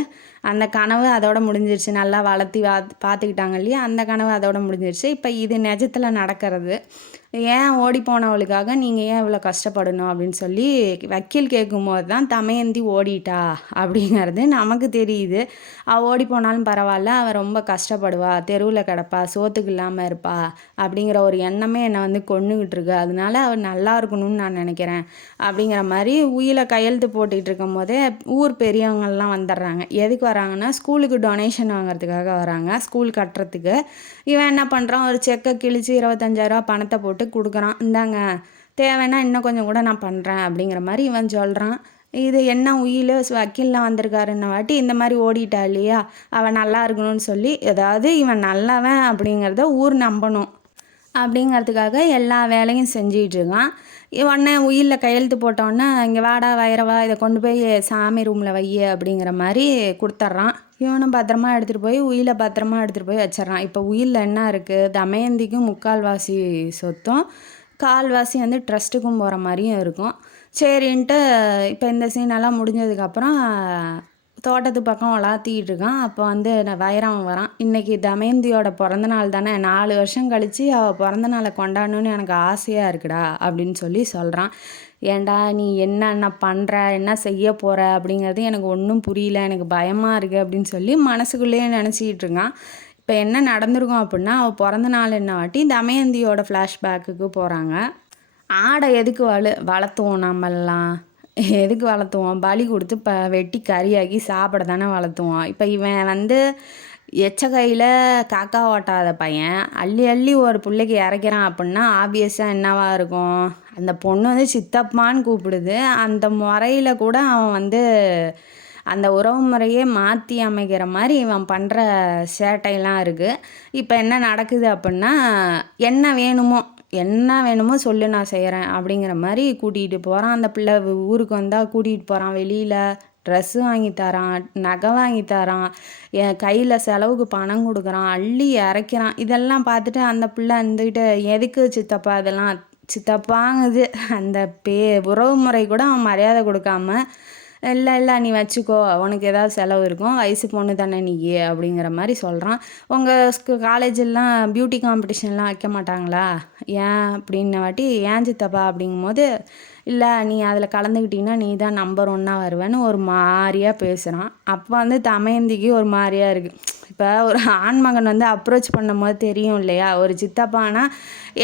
அந்த கனவு அதோட முடிஞ்சிருச்சு. நல்லா வளர்த்தி பார்த்துக்கிட்டாங்க இல்லையா, அந்த கனவு அதோட முடிஞ்சிருச்சு. இப்போ இது நிஜத்தில் நடக்கிறது. ஏன் ஓடி போனவளுக்காக நீங்கள் ஏன் இவ்வளோ கஷ்டப்படணும் அப்படின்னு சொல்லி வக்கீல் கேட்கும்போது தான் தமயந்தி ஓடிட்டா அப்படிங்கிறது நமக்கு தெரியுது. அவள் ஓடி போனாலும் பரவாயில்ல, அவள் ரொம்ப கஷ்டப்படுவா, தெருவில் கிடப்பா, சோத்துக்கு இல்லாமல் இருப்பா அப்படிங்கிற ஒரு எண்ணமே என்னை வந்து கொன்னுக்கிட்டு இருக்கு. அதனால அவள் நல்லா இருக்கணும்னு நான் நினைக்கிறேன் அப்படிங்கிற மாதிரி உயிரை கையெழுத்து போட்டுக்கிட்டு இருக்கும் போதே ஊர் பெரியவங்கள்லாம் வந்துடுறாங்க. எதுக்கு வராங்கன்னா, ஸ்கூலுக்கு டொனேஷன் வாங்குறதுக்காக வராங்க, ஸ்கூல் கட்டுறதுக்கு. இவன் என்ன பண்ணுறான், ஒரு செக்கை கிழிச்சு 25,000 பணத்தை போட்டு கொடுக்குறான். இந்தாங்க, தேவைன்னா இன்னும் கொஞ்சம் கூட நான் பண்ணுறேன் அப்படிங்கிற மாதிரி இவன் சொல்கிறான். இது என்ன உயில் வக்கீல்லாம் வந்திருக்காருன்ன வாட்டி இந்த மாதிரி ஓடிட்டா இல்லையா, அவன் நல்லா இருக்கணும்னு சொல்லி, ஏதாவது இவன் நல்லவன் அப்படிங்கிறத ஊர் நம்பணும் அப்படிங்கிறதுக்காக எல்லா வேலையும் செஞ்சிகிட்ருக்கான். உடனே உயிரில் கையெழுத்து போட்டோன்னே, இங்கே வாடா வைரவா, இதை கொண்டு போய் சாமி ரூமில் வை அப்படிங்கிற மாதிரி கொடுத்துட்றான். இவனும் பத்திரமா எடுத்துகிட்டு போய் உயிலை பத்திரமா எடுத்துகிட்டு போய் வச்சிட்றான். இப்போ உயிலில் என்ன இருக்குது, தமயந்திக்கும் முக்கால்வாசி சொத்தும் கால்வாசி வந்து ட்ரஸ்ட்டுக்கும் போகிற மாதிரியும் இருக்கும். சரின்ட்டு இப்போ இந்த சீனெல்லாம் முடிஞ்சதுக்கப்புறம் தோட்டத்து பக்கம் வளாத்திக்கிட்டு இருக்கான். அப்போ வந்து வைரவன் வரான். இன்றைக்கி தமயந்தியோட பிறந்த நாள் தானே, 4 வருஷம் கழித்து அவள் பிறந்த நாளை கொண்டாடணுன்னு எனக்கு ஆசையாக இருக்குடா அப்படின்னு சொல்லி சொல்கிறான். ஏண்டா நீ என்ன பண்ணுற, என்ன செய்ய போகிற அப்படிங்கிறது எனக்கு ஒன்றும் புரியல, எனக்கு பயமாக இருக்குது அப்படின்னு சொல்லி மனசுக்குள்ளேயே நினச்சிக்கிட்டு இருக்கான். இப்போ என்ன நடந்திருக்கும் அப்படின்னா, அவள் பிறந்த நாள் என்ன வாட்டி தமயந்தியோட ஃப்ளாஷ்பேக்குக்கு போகிறாங்க. ஆடை எதுக்கு வளர்த்துவோம் நம்மெல்லாம், எதுக்கு வளர்த்துவோம், பலி கொடுத்து வெட்டி கறியாக்கி சாப்பிட தானே வளர்த்துவோம். இப்போ இவன் வந்து எச்ச கையில் காக்கா ஓட்டாத பையன் அள்ளி அள்ளி ஒரு பிள்ளைக்கு இறக்கிறான் அப்படின்னா ஆப்வியஸாக என்னவா இருக்கும், அந்த பொண்ணு வந்து சித்தப்பான்னு கூப்பிடுது. அந்த முறையில் கூட அவன் வந்து அந்த உறவு முறையே மாற்றி அமைக்கிற மாதிரி இவன் பண்ணுற சேட்டையெல்லாம் இருக்குது. இப்போ என்ன நடக்குது அப்படின்னா, என்ன வேணுமோ சொல்லு, நான் செய்கிறேன் அப்படிங்கிற மாதிரி கூட்டிகிட்டு போகிறான். அந்த பிள்ளை ஊருக்கு வந்தால் கூட்டிகிட்டு போகிறான். வெளியில் ட்ரெஸ்ஸு வாங்கி தரான், நகை வாங்கி தரான், என் கையில் செலவுக்கு பணம் கொடுக்குறான், அள்ளி இறக்கிறான். இதெல்லாம் பார்த்துட்டு அந்த பிள்ளை வந்துக்கிட்டு, எதுக்கு சித்தப்பா இதெல்லாம், சித்தப்பாங்குது. அந்த உறவு முறை கூட அவன் மரியாதை கொடுக்காம, இல்லை நீ வச்சுக்கோ, உனக்கு ஏதாவது செலவு இருக்கும், வயசு பொண்ணு தானே நீ அப்படிங்கிற மாதிரி சொல்கிறான். உங்கள் காலேஜெல்லாம் பியூட்டி காம்படிஷன்லாம் வைக்க மாட்டாங்களா, ஏன் அப்படின்ன வாட்டி, ஏன் சித்தப்பா அப்படிங்கும்போது, இல்லை நீ அதில் கலந்துக்கிட்டீங்கன்னா நீ தான் நம்பர் 1 வருவேன்னு ஒரு மாதிரியாக பேசுகிறான். அப்போ வந்து தமயந்திக்கு ஒரு மாதிரியாக இருக்குது. இப்போ ஒரு ஆண்மகன் வந்து அப்ரோச் பண்ணும்போது தெரியும் இல்லையா, ஒரு சித்தப்பானா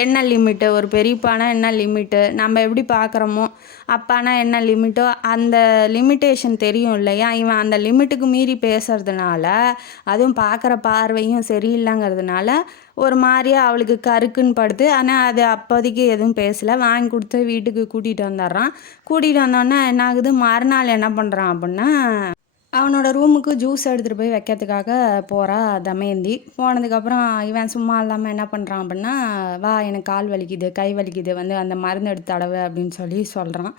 என்ன லிமிட்டு, ஒரு பெரியப்பானா என்ன லிமிட்டு, நம்ம எப்படி பார்க்குறோமோ அப்பானா என்ன லிமிட்டோ அந்த லிமிட்டேஷன் தெரியும் இல்லையா. இவன் அந்த லிமிட்டுக்கு மீறி பேசுறதுனால, அதுவும் பார்க்குற பார்வையும் சரியில்லைங்கிறதுனால ஒரு மாதிரியாக அவளுக்கு கருக்குன்னு படுது. ஆனால் அது அப்போதைக்கு எதுவும் பேசலை. வாங்கி கொடுத்து வீட்டுக்கு கூட்டிகிட்டு வந்துடுறான். கூட்டிகிட்டு வந்தோடனே என்ன ஆகுது, மறுநாள் என்ன பண்ணுறான் அப்படின்னா, அவனோட ரூமுக்கு ஜூஸ் எடுத்துகிட்டு போய் வைக்கிறதுக்காக போகிறா தமயந்தி. போனதுக்கப்புறம் இவன் சும்மா இல்லாமல் என்ன பண்ணுறான் அப்படின்னா, வா எனக்கு கால் வலிக்குது, கை வலிக்குது, வந்து அந்த மருந்து எடுத்து தடவை அப்படின்னு சொல்லி சொல்கிறான்.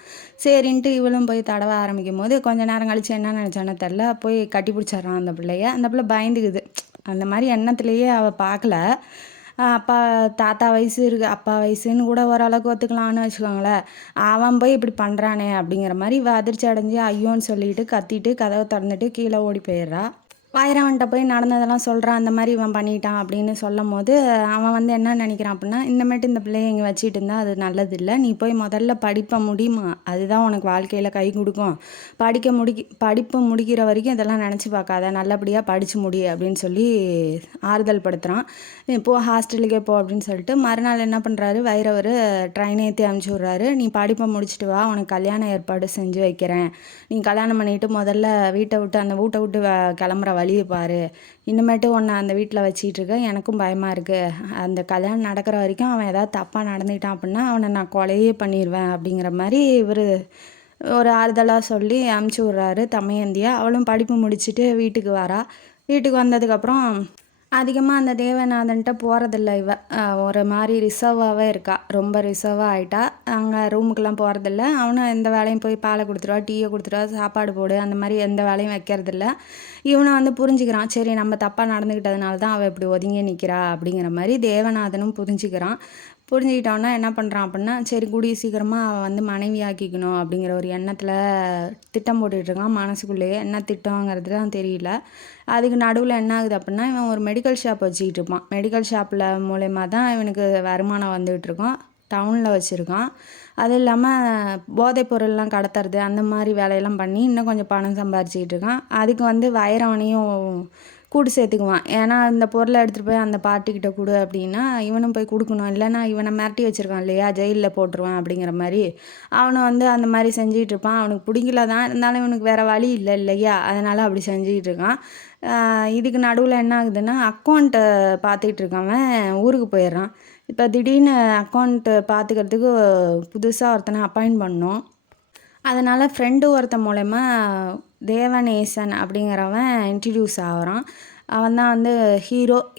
சரின்ட்டு இவளும் போய் தடவை ஆரம்பிக்கும் போது கொஞ்சம் நேரம் கழித்து என்ன நினச்சானோ தெரில, போய் கட்டி பிடிச்சிட்றான் அந்த பிள்ளைய. அந்த பிள்ளை பயந்துக்குது. அந்த மாதிரி எண்ணத்துலேயே அவள் பார்க்கல. அப்பா தாத்தா வயசு இருக்குது, அப்பா வயசுன்னு கூட ஓரளவுக்கு ஒத்துக்கலான்னு வச்சுக்கோங்களேன். அவன் போய் இப்படி பண்ணுறானே அப்படிங்கிற மாதிரி அதிர்ச்சி அடைஞ்சு ஐயோன்னு சொல்லிட்டு கத்திட்டு கதவை திறந்துட்டு கீழே ஓடி போயிடுறா. வைரவன்ட்ட போய் நடந்ததெல்லாம் சொல்கிறான், அந்த மாதிரி இவன் பண்ணிட்டான் அப்படின்னு சொல்லும்போது, அவன் வந்து என்ன நினைக்கிறான் அப்படின்னா, இனிமேட்டு இந்த பிள்ளைய இங்கே வச்சுட்டு இருந்தா அது நல்லதில்ல. நீ போய் முதல்ல படிப்பை முடியுமா, அதுதான் உனக்கு வாழ்க்கையில் கை கொடுக்கும். படிப்பு முடிக்கிற வரைக்கும் இதெல்லாம் நினச்சி பார்க்காத, நல்லபடியாக படித்து முடி அப்படின்னு சொல்லி ஆறுதல் படுத்துகிறான். போ ஹாஸ்டலுக்கே போ அப்படின்னு சொல்லிட்டு மறுநாள் என்ன பண்ணுறாரு, வைரவர் ட்ரெயின் ஏற்றி அனுப்பிச்சி விட்றாரு. நீ படிப்பை முடிச்சுட்டு வா, உனக்கு கல்யாண ஏற்பாடு செஞ்சு வைக்கிறேன். நீ கல்யாணம் பண்ணிவிட்டு முதல்ல அந்த வீட்டை விட்டு கிளம்புற வழியை பாரு. இனிமேட்டு உன்னை அந்த வீட்டில் வச்சிட்டு இருக்க எனக்கும் பயமாக இருக்குது. அந்த கல்யாணம் நடக்கிற வரைக்கும் அவன் ஏதாவது தப்பாக நடந்துக்கிட்டான் அப்படின்னா அவனை நான் கொலையே பண்ணிடுவேன் அப்படிங்கிற மாதிரி இவர் ஒரு ஆறுதலாக சொல்லி அமுச்சு விட்றாரு தமயந்தியை. அவளும் படிப்பு முடிச்சுட்டு வீட்டுக்கு வரா. வீட்டுக்கு வந்ததுக்கப்புறம் அதிகமாக அந்த தேவநாதன்ட்ட போகிறதில்ல இவ. ஒரு மாதிரி ரிசர்வாகவே இருக்கா, ரொம்ப ரிசர்வாக ஆகிட்டா. அங்கே ரூமுக்கெல்லாம் போகிறதில்ல. அவனும் எந்த வேலையும் போய் பாலை கொடுத்துருவா, டீயை கொடுத்துருவா, சாப்பாடு போடு, அந்த மாதிரி எந்த வேலையும் வைக்கிறதில்ல. இவனை வந்து புரிஞ்சுக்கிறான், சரி நம்ம தப்பாக நடந்துக்கிட்டதுனால தான் அவள் இப்படி ஒதுங்கி நிற்கிறா அப்படிங்கிற மாதிரி தேவநாதனும் புரிஞ்சுக்கிறான். புரிஞ்சுக்கிட்டோன்னா என்ன பண்ணுறான் அப்படின்னா, சரி கூடிய சீக்கிரமாக அவள் வந்து மனைவியாக்கிக்கணும் அப்படிங்கிற ஒரு எண்ணத்தில் திட்டம் போட்டுட்ருக்கான். மனசுக்குள்ளேயே என்ன திட்டங்கிறது தான் தெரியல. அதுக்கு நடுவில் என்ன ஆகுது அப்படின்னா, இவன் ஒரு மெடிக்கல் ஷாப் வச்சுக்கிட்டு இருப்பான். மெடிக்கல் ஷாப்பில் மூலயமா தான் இவனுக்கு வருமானம் வந்துகிட்ருக்கோம். டவுனில் வச்சுருக்கான். அது இல்லாமல் போதைப் பொருள்லாம் கடத்துறது அந்த மாதிரி வேலையெல்லாம் பண்ணி இன்னும் கொஞ்சம் பணம் சம்பாரிச்சிக்கிட்டு இருக்கான். அதுக்கு வந்து வைரவனையும் கூட்டு சேர்த்துக்குவான். ஏன்னா இந்த பொருளை எடுத்துகிட்டு போய் அந்த பாட்டிக்கிட்ட கொடு அப்படின்னா இவனும் போய் கொடுக்கணும், இல்லைன்னா இவனை மிரட்டி வச்சுருக்கான் இல்லையா, ஜெயிலில் போட்டுருவான் அப்படிங்கிற மாதிரி. அவனை வந்து அந்த மாதிரி செஞ்சுக்கிட்டு இருப்பான். அவனுக்கு பிடிக்கல தான், இருந்தாலும் இவனுக்கு வேறு வழி இல்லை இல்லையா, அதனால் அப்படி செஞ்சுக்கிட்டு இருக்கான். இதுக்கு நடுவில் என்ன ஆகுதுன்னா, அக்கௌண்ட்டை பார்த்துக்கிட்டு இருக்கவன் ஊருக்கு போயிடுறான். இப்போ திடீர்னு அக்கௌண்ட்டு பார்த்துக்கிறதுக்கு புதுசாக ஒருத்தனை அப்பாயிண்ட் பண்ணோம். அதனால் ஃப்ரெண்டு ஒருத்தன் மூலயமா தேவநேசன் அப்படிங்கிறவன் இன்ட்ரடியூஸ் ஆகிறான். அவன் தான் வந்து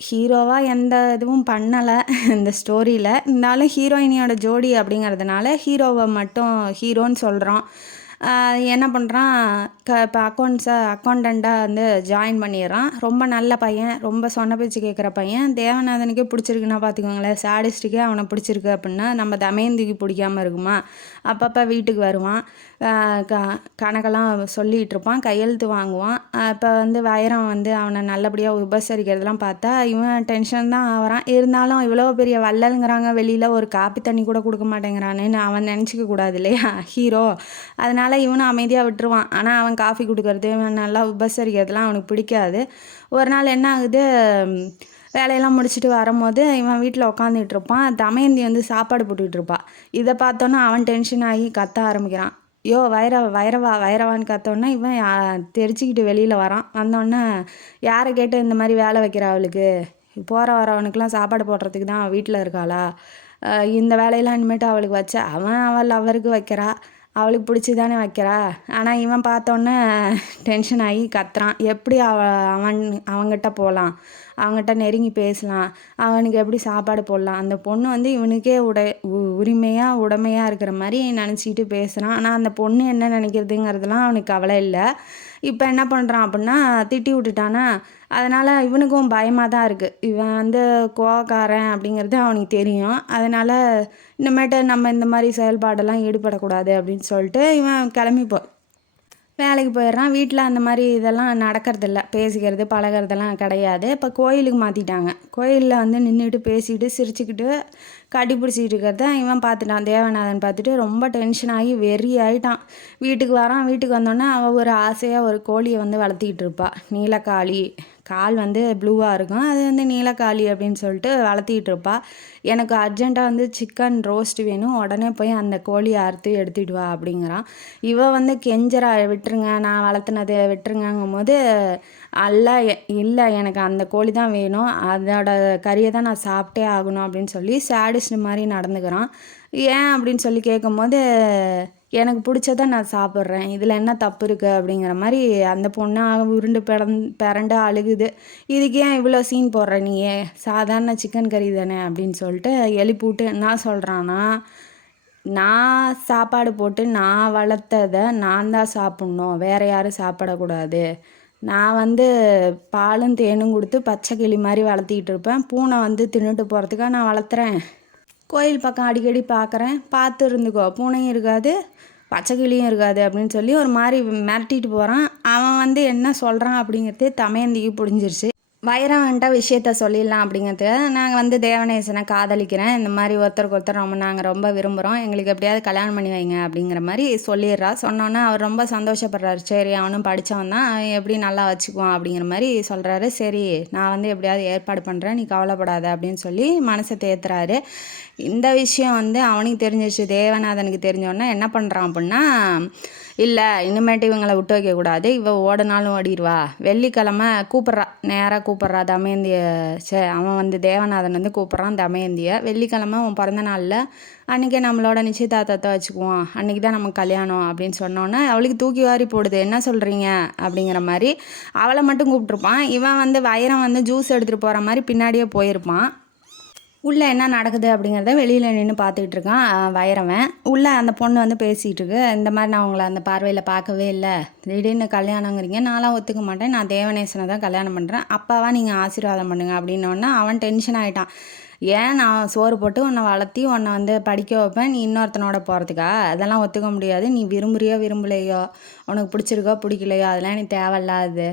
ஹீரோவாக எந்த இதுவும் பண்ணலை இந்த ஸ்டோரியில். இருந்தாலும் ஹீரோயினியோட ஜோடி அப்படிங்கிறதுனால ஹீரோவை மட்டும் ஹீரோன்னு சொல்கிறோம். என்ன பண்ணுறான், இப்போ அக்கௌண்டண்ட்டாக வந்து ஜாயின் பண்ணிடுறான். ரொம்ப நல்ல பையன், ரொம்ப சொன்ன பேச்சு கேட்குற பையன். தேவநாதனுக்கே பிடிச்சிருக்குன்னா பார்த்துக்கோங்களேன். சாடிஸ்ட்டுக்கே அவனை பிடிச்சிருக்கு அப்படின்னா நம்ம தமயந்திக்கு பிடிக்காமல் இருக்குமா. அப்பப்போ வீட்டுக்கு வருவான், கணக்கெல்லாம் சொல்லிகிட்டு இருப்பான், கையெழுத்து வாங்குவான். இப்போ வந்து வைரம் வந்து அவனை நல்லபடியாக உபசரிக்கிறதுலாம் பார்த்தா இவன் டென்ஷன் தான் ஆகிறான். இருந்தாலும் இவ்வளோ பெரிய வள்ளலுங்கிறாங்க, வெளியில் ஒரு காப்பி தண்ணி கூட கொடுக்க மாட்டேங்கிறானேன்னு அவன் நினச்சிக்க கூடாது இல்லையா ஹீரோ. அதனால் இவனும் அமைதியாக விட்டுருவான். ஆனால் அவன் காஃபி கொடுக்கறது, இவன் நல்லா உபசரிக்கிறதுலாம் அவனுக்கு பிடிக்காது. ஒரு நாள் என்ன ஆகுது, வேலையெல்லாம் முடிச்சுட்டு வரும்போது இவன் வீட்டில் உட்காந்துட்டு இருப்பான். தமயந்தி வந்து சாப்பாடு போட்டுக்கிட்டு இருப்பாள். இதை பார்த்தோன்னா அவன் டென்ஷன் ஆகி கத்த ஆரம்பிக்கிறான். வைரவான்னு கத்தோன்னா இவன் தெரிச்சுக்கிட்டு வெளியில் வரான். வந்தோடனே யாரை கேட்டு இந்த மாதிரி வேலை வைக்கிறா, அவளுக்கு போகிற வரவனுக்கெலாம் சாப்பாடு போடுறதுக்கு தான் அவள் வீட்டில் இருக்காளா, இந்த வேலையெல்லாம் இனிமேட்டு அவளுக்கு வச்ச அவள் அவருக்கு வைக்கிறா, அவளுக்கு பிடிச்சி தானே வைக்கிறா. ஆனால் இவன் பார்த்தோன்னே டென்ஷன் ஆகி கத்துறான். எப்படி அவங்ககிட்ட போகலாம், அவங்ககிட்ட நெருங்கி பேசலாம், அவனுக்கு எப்படி சாப்பாடு போடலாம். அந்த பொண்ணு வந்து இவனுக்கே உடைமையாக இருக்கிற மாதிரி நினச்சிக்கிட்டு பேசுகிறான். ஆனால் அந்த பொண்ணு என்ன நினைக்கிறதுங்கிறதுலாம் அவனுக்கு கவலை இல்லை. இப்போ என்ன பண்ணுறான் அப்படின்னா, திட்டி விட்டுட்டானா, அதனால் இவனுக்கும் பயமாக தான் இருக்குது. இவன் வந்து கோவக்காரன் அப்படிங்கிறது அவனுக்கு தெரியும். அதனால் இனிமேட்டு நம்ம இந்த மாதிரி செயல்பாடெல்லாம் ஈடுபடக்கூடாது அப்படின்னு சொல்லிட்டு இவன் கிளம்பி வேலைக்கு போயிடுறான். வீட்டில் அந்த மாதிரி இதெல்லாம் நடக்கிறதில்ல, பேசிக்கிறது பழகிறதெல்லாம் கிடையாது. இப்போ கோயிலுக்கு மாற்றிட்டாங்க. கோயிலில் வந்து நின்றுட்டு பேசிக்கிட்டு சிரிச்சுக்கிட்டு கட்டி பிடிச்சிக்கிட்டு இருக்கிறத இவன் பார்த்துட்டான். தேவநாதன் பார்த்துட்டு ரொம்ப டென்ஷன் ஆகி வெறி ஆகிட்டான். வீட்டுக்கு வரான். வீட்டுக்கு வந்தோடனே அவள் ஒரு ஆசையாக ஒரு கோழியை வந்து வளர்த்திக்கிட்டு இருப்பாள். நீலக்காளி, கால் வந்து ப்ளூவாக இருக்கும், அது வந்து நீலக்காளி அப்படின்னு சொல்லிட்டு வளர்த்திக்கிட்டு இருப்பாள். எனக்கு அர்ஜெண்ட்டாக வந்து சிக்கன் ரோஸ்ட் வேணும், உடனே போய் அந்த கோழியை அறுத்து எடுத்துகிட்டு வா அப்படிங்கிறான். இவன் வந்து கெஞ்சரா, விட்டுருங்க நான் வளர்த்துனதை விட்டுருங்கும் போது, இல்லை எனக்கு அந்த கோழி தான் வேணும், அதோட கறியை தான் நான் சாப்பிட்டே ஆகணும் அப்படின்னு சொல்லி சேடிஸ்ட் மாதிரி நடந்துக்கிறான். ஏன் அப்படின்னு சொல்லி கேட்கும்போது, எனக்கு பிடிச்சதை நான் சாப்பிட்றேன், இதில் என்ன தப்பு இருக்குது அப்படிங்கிற மாதிரி அந்த பொண்ணு உருண்டு பிறண்டு அழுகுது. இதுக்கு ஏன் இவ்வளோ சீன் போடுற, நீ சாதாரண சிக்கன் கறி தானே அப்படின்னு சொல்லிட்டு எழுப்பிவிட்டு என்ன சொல்கிறான்னா, நான் சாப்பாடு போட்டு நான் வளர்த்ததை நான் தான் சாப்பிட்ணும், வேறு யாரும் சாப்பிடக்கூடாது. நான் வந்து பாலும் தேனும் கொடுத்து பச்சை கிளி மாதிரி வளர்த்திக்கிட்டு இருப்பேன், பூனை வந்து தின்னுட்டு போகிறதுக்காக நான் வளர்த்துறேன். கோயில் பக்கம் அடிக்கடி பார்க்குறேன், பார்த்து இருந்துக்கோ, பூனையும் இருக்காது பச்சை கிளியும் இருக்காது அப்படின்னு சொல்லி ஒரு மாதிரி மிரட்டிட்டு போகிறான். அவன் வந்து என்ன சொல்கிறான் அப்படிங்கிறதே தமயந்திக்கு புரிஞ்சிருச்சு. வைரம் வந்துட்டா விஷயத்த சொல்லிடலாம் அப்படிங்கிறதுக்காக நாங்கள் வந்து தேவநேசனை காதலிக்கிறேன், இந்த மாதிரி ஒருத்தருக்கு ஒருத்தர் நாங்கள் ரொம்ப விரும்புகிறோம், எங்களுக்கு எப்படியாவது கல்யாணம் பண்ணி வைங்க அப்படிங்கிற மாதிரி சொல்லிடுறா. சொன்னோன்னே அவர் ரொம்ப சந்தோஷப்படுறாரு. சரி அவனும் படித்தவன் தான், அவன் எப்படி நல்லா வச்சுக்குவான் அப்படிங்கிற மாதிரி சொல்கிறாரு. சரி நான் வந்து எப்படியாவது ஏற்பாடு பண்ணுறேன், நீ கவலைப்படாத அப்படின்னு சொல்லி மனசை தேத்துறாரு. இந்த விஷயம் வந்து அவனுக்கு தெரிஞ்சிச்சு. தேவநாதனுக்கு தெரிஞ்சோன்னா என்ன பண்ணுறான் அப்படின்னா, இல்லை இனிமேட்டு இவங்களை விட்டு வைக்கக்கூடாது, இவள் ஓடினாலும் ஓடிடுவா, வெள்ளிக்கிழமை கூப்பிட்றா, நேராக கூப்பிட்றா தமயந்திய. அவன் வந்து தேவநாதன் வந்து கூப்பிட்றான் தமயந்தியை. வெள்ளிக்கிழமை உன் பிறந்த நாளில் அன்றைக்கே நம்மளோட நிச்சயதார்த்தத்தை வச்சுக்குவோம், அன்றைக்கி தான் நமக்கு கல்யாணம் அப்படின்னு சொன்னோன்னே அவளுக்கு தூக்கி வாரி போடுது. என்ன சொல்கிறீங்க அப்படிங்கிற மாதிரி அவளை மட்டும் கூப்பிட்ருப்பான். இவன் வந்து வைரம் வந்து ஜூஸ் எடுத்துகிட்டு போகிற மாதிரி பின்னாடியே போயிருப்பான். உள்ளே என்ன நடக்குது அப்படிங்கிறத வெளியில் நின்று பார்த்துக்கிட்டு இருக்கான் வைரவன். உள்ளே அந்த பொண்ணு வந்து பேசிகிட்டு இருக்கு. இந்த மாதிரி நான் உங்களை அந்த பார்வையில் பார்க்கவே இல்லை, திடீர்னு கல்யாணங்கிறீங்க, நான்லாம் ஒத்துக்க மாட்டேன், நான் தேவநேசனை தான் கல்யாணம் பண்ணுறேன், அப்பாவா நீங்கள் ஆசீர்வாதம் பண்ணுங்க அப்படின்னோடனே அவன் டென்ஷன் ஆகிட்டான். ஏன் நான் சோறு போட்டு உன்னை வளர்த்தி உன்னை வந்து படிக்க வைப்பேன், நீ இன்னொருத்தனோட போகிறதுக்கா? அதெல்லாம் ஒத்துக்க முடியாது, நீ விரும்புறியோ விரும்பலையோ, உனக்கு பிடிச்சிருக்கோ பிடிக்கலையோ, அதெல்லாம் எனக்கு தேவையில்லாது,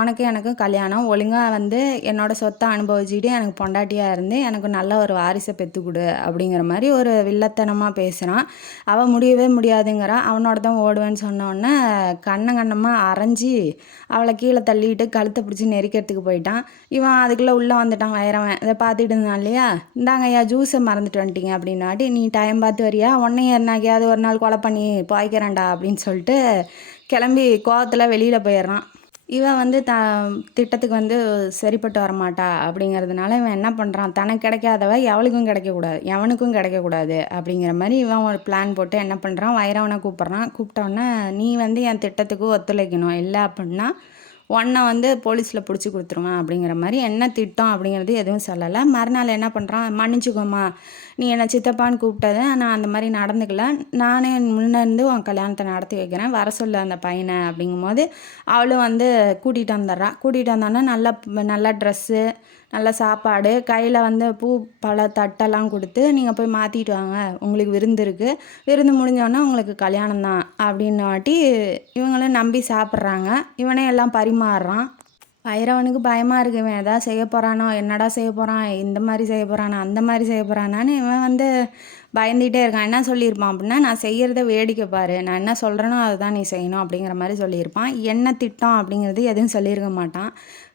உனக்கு எனக்கும் கல்யாணம், ஒழுங்காக வந்து என்னோடய சொத்தை அனுபவிச்சுட்டு எனக்கு பொண்டாட்டியாக இருந்து எனக்கு நல்ல ஒரு வாரிசை பெற்றுக்கொடு அப்படிங்கிற மாதிரி ஒரு வில்லத்தனமாக பேசுகிறான். அவள் முடியவே முடியாதுங்கிறா. அவனோட தான் ஓடுவேன்னு சொன்னோடனே கண்ணமாக அரைஞ்சி அவளை கீழே தள்ளிட்டு கழுத்தை பிடிச்சி நெரிக்கிறதுக்கு போயிட்டான். இவன் அதுக்குள்ளே உள்ளே வந்துட்டான் வைரவன். இதை பார்த்துட்டு இருந்தான் இல்லையா, இந்தாங்க ஐயா ஜூஸை மறந்துட்டு வந்துட்டீங்க அப்படின்னாட்டி, நீ டைம் பார்த்து வரியா, உன்னையும் என்னாக்கியாவது ஒரு நாள் கொலை பண்ணி பாய்க்கிறேன்டா அப்படின்னு சொல்லிட்டு கிளம்பி கோவத்தில் வெளியில் போயிடுறான். இவன் வந்து திட்டத்துக்கு வந்து சரிப்பட்டு வரமாட்டா அப்படிங்கிறதுனால இவன் என்ன பண்ணுறான், தனக்கு கிடைக்காதவ எவளுக்கும் கிடைக்கக்கூடாது, எவனுக்கும் கிடைக்கக்கூடாது அப்படிங்கிற மாதிரி இவன் ஒரு பிளான் போட்டு என்ன பண்ணுறான், வைரவனை கூப்பிட்றான். கூப்பிட்டோன்னே நீ வந்து என் திட்டத்துக்கு ஒத்துழைக்கணும், இல்லை அப்படின்னா உன்னை வந்து போலீஸில் பிடிச்சி கொடுத்துருவேன் அப்படிங்கிற மாதிரி என்ன திட்டம் அப்படிங்கிறது எதுவும் சொல்லலை. மறுநாள் என்ன பண்ணுறான், மன்னிச்சுக்கோமா, நீ என்னை சித்தப்பான்னு கூப்பிட்டது, நான் அந்த மாதிரி நடந்துக்கல, நானே முன்னேருந்து உன் கல்யாணத்தை நடத்தி வைக்கிறேன், வர சொல்ல அந்த பையனை அப்படிங்கும்போது அவளும் வந்து கூட்டிகிட்டு வந்துடுறான். கூட்டிகிட்டு வந்தோன்னா நல்ல ட்ரெஸ்ஸு, நல்ல சாப்பாடு, கையில் வந்து பூ பழ தட்டெல்லாம் கொடுத்து நீங்கள் போய் மாற்றிட்டு வாங்க, உங்களுக்கு விருந்து இருக்குது, விருந்து முடிஞ்சோன்னா உங்களுக்கு கல்யாணம் தான் அப்படின்னு வாட்டி இவங்களும் நம்பி சாப்பிட்றாங்க. இவனே எல்லாம் பரிமாறுறான். வைரவனுக்கு பயமாக இருக்குது, இவன் எதாவது செய்ய போகிறானோ, என்னடா செய்ய போகிறான், இந்த மாதிரி செய்ய போகிறானா அந்த மாதிரி செய்ய போகிறானான்னு இவன் வந்து பயந்துகிட்டே இருக்கான். என்ன சொல்லியிருப்பான் அப்படின்னா, நான் செய்கிறத வேடிக்கை பாரு, நான் என்ன சொல்கிறேனோ அதுதான் நீ செய்யணும் அப்படிங்கிற மாதிரி சொல்லியிருப்பான். என்ன திட்டம் அப்படிங்கிறது எதுவும் சொல்லியிருக்க மாட்டான்.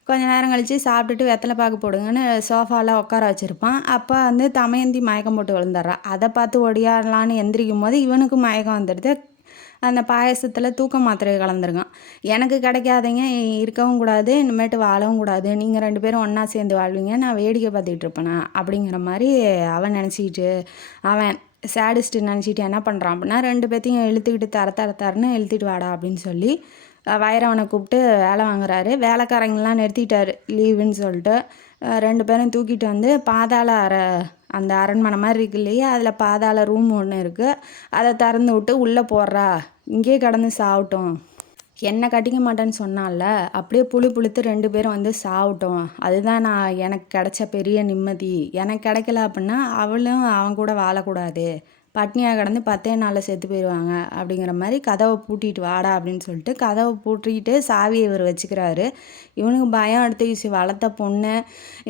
கொஞ்சம் நேரம் கழித்து சாப்பிட்டுட்டு வெத்தலை பாக்கு போடுங்கன்னு சோஃபாவில் உட்கார வச்சுருப்பான். அப்போ வந்து தமயந்தி மயக்கம் போட்டு விழுந்துடுறா. அதை பார்த்து ஒடியாடலான்னு எந்திரிக்கும் போது இவனுக்கும் மயக்கம் வந்துடுது. அந்த பாயசத்தில் தூக்க மாத்திரை கலந்துருக்கான். எனக்கு கிடைக்காதீங்க, இருக்கவும் கூடாது, இனிமேட்டு வாழவும் கூடாது, நீங்கள் 2 பேரும் ஒன்றா சேர்ந்து வாழ்வீங்க, நான் வேடிக்கை பார்த்துக்கிட்டு இருப்பேனா அப்படிங்கிற மாதிரி அவன் நினச்சிக்கிட்டு, அவன் சேடிஸ்ட்டு நினச்சிட்டு என்ன பண்ணுறான் அப்படின்னா, 2 பேர்த்தையும் இழுத்துக்கிட்டு தரன்னு இழுத்துட்டு வாடா அப்படின்னு சொல்லி வைரவனை கூப்பிட்டு வேலை வாங்குறாரு. வேலைக்காரங்களாம் நிறுத்திட்டார் லீவுன்னு சொல்லிட்டு. 2 பேரும் தூக்கிட்டு வந்து பாதாள அந்த அரண்மனை மாதிரி இருக்கு இல்லையா, அதில் பாதாள ரூம் ஒன்று இருக்குது, அதை திறந்து விட்டு உள்ளே போடுறா, இங்கேயே கடந்து சாப்பிட்டோம், என்னை கட்டிக்க மாட்டேன்னு சொன்னால, அப்படியே புழுத்து 2 பேரும் வந்து சாப்பிட்டோம், அதுதான் நான் எனக்கு கிடைச்ச பெரிய நிம்மதி, எனக்கு கிடைக்கல அப்படின்னா அவளும் அவன் கூட வாழக்கூடாது, பட்னியாக கடந்து 10 நாளில் செத்து போயிடுவாங்க அப்படிங்கிற மாதிரி கதவை பூட்டிட்டு வாடா அப்படின்னு சொல்லிட்டு கதவை பூட்டிக்கிட்டு சாவியை இவர் வச்சுக்கிறாரு. இவனுக்கு பயம் எடுத்துக்கிச்சு, வளர்த்த பொண்ணு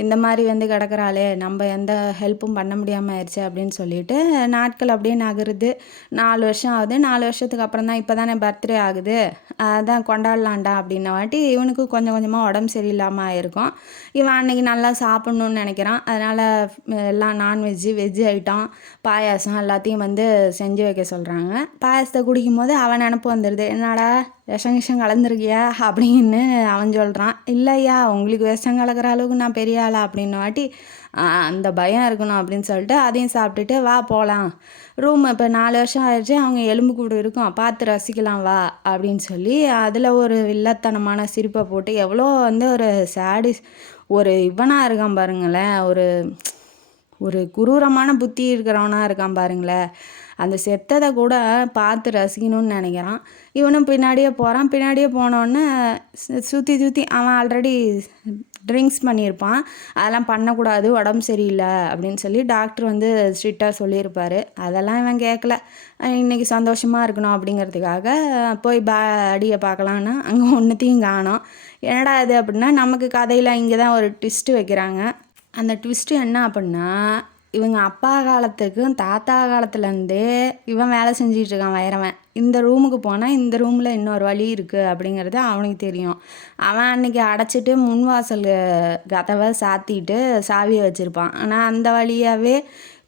இந்த மாதிரி வந்து கிடக்குறாளே, நம்ம எந்த ஹெல்ப்பும் பண்ண முடியாமல் ஆயிடுச்சு அப்படின்னு சொல்லிட்டு நாட்கள் அப்படியே நகருது. 4 வருஷம் ஆகுது. 4 வருஷத்துக்கு அப்புறம் தான் இப்போ தானே பர்த்டே ஆகுது, அதான் கொண்டாடலாண்டா அப்படின்ன வாட்டி இவனுக்கு கொஞ்சம் கொஞ்சமாக உடம்பு சரியில்லாமல் ஆயிருக்கும். இவன் அன்னைக்கு நல்லா சாப்பிட்ணுன்னு நினைக்கிறான். அதனால் எல்லாம் நான்வெஜ்ஜு வெஜ்ஜு ஐட்டம் பாயாசம் எல்லாத்தையும் வந்து செஞ்சு வைக்க சொல்கிறாங்க. பாயாசத்தை குடிக்கும் போது அவன் நினப்பு வந்துடுது, என்னடா விஷம் கலந்துருக்கியா அப்படின்னு அவன் சொல்கிறான். இல்லையா, உங்களுக்கு விஷம் கலக்கிற அளவுக்கு நான் பெரிய ஆளா அப்படின்னு வாட்டி அந்த பயம் இருக்கணும் அப்படின்னு சொல்லிட்டு அதையும் சாப்பிட்டுட்டு வா போகலாம் ரூம், இப்போ 4 வருஷம் ஆயிடுச்சு, அவங்க எலும்பு கூடு இருக்கும், பார்த்து ரசிக்கலாம் வா அப்படின்னு சொல்லி அதில் ஒரு வில்லத்தனமான சிரிப்பை போட்டு எவ்வளோ வந்து ஒரு சேடிஸ் ஒரு இவனாக இருக்கான் பாருங்களேன், ஒரு குரூரமான புத்தி இருக்கிறவனாக இருக்கான் பாருங்களேன். அந்த செத்ததை கூட பார்த்து ரசிக்கணும்னு நினைக்கிறான். இவனும் பின்னாடியே போகிறான். பின்னாடியே போனோடனே சுற்றி சுற்றி அவன் ஆல்ரெடி ட்ரிங்க்ஸ் பண்ணியிருப்பான். அதெல்லாம் பண்ணக்கூடாது, உடம்பு சரியில்லை அப்படின்னு சொல்லி டாக்டர் வந்து ஸ்ட்ரிக்டாக சொல்லியிருப்பார். அதெல்லாம் இவன் கேட்கல. இன்றைக்கி சந்தோஷமாக இருக்கணும் அப்படிங்கிறதுக்காக போய் பாடியை பார்க்கலான்னா அங்கே ஒன்றுத்தையும் காணோம். என்னடா இது அப்படின்னா, நமக்கு கதையில் இங்கே தான் ஒரு ட்விஸ்ட்டு வைக்கிறாங்க. அந்த ட்விஸ்ட்டு என்ன அப்படின்னா, இவங்க அப்பா காலத்துக்கும் தாத்தா காலத்துலேருந்தே இவன் வேலை செஞ்சிட்ருக்கான் வைரவன். இந்த ரூமுக்கு போனால் இந்த ரூமில் இன்னொரு வழி இருக்குது அப்படிங்கிறது அவனுக்கு தெரியும். அவன் அன்றைக்கி அடைச்சிட்டு முன்வாசல் கதவை சாத்திட்டு சாவியை வச்சுருப்பான். ஆனால் அந்த வழியாகவே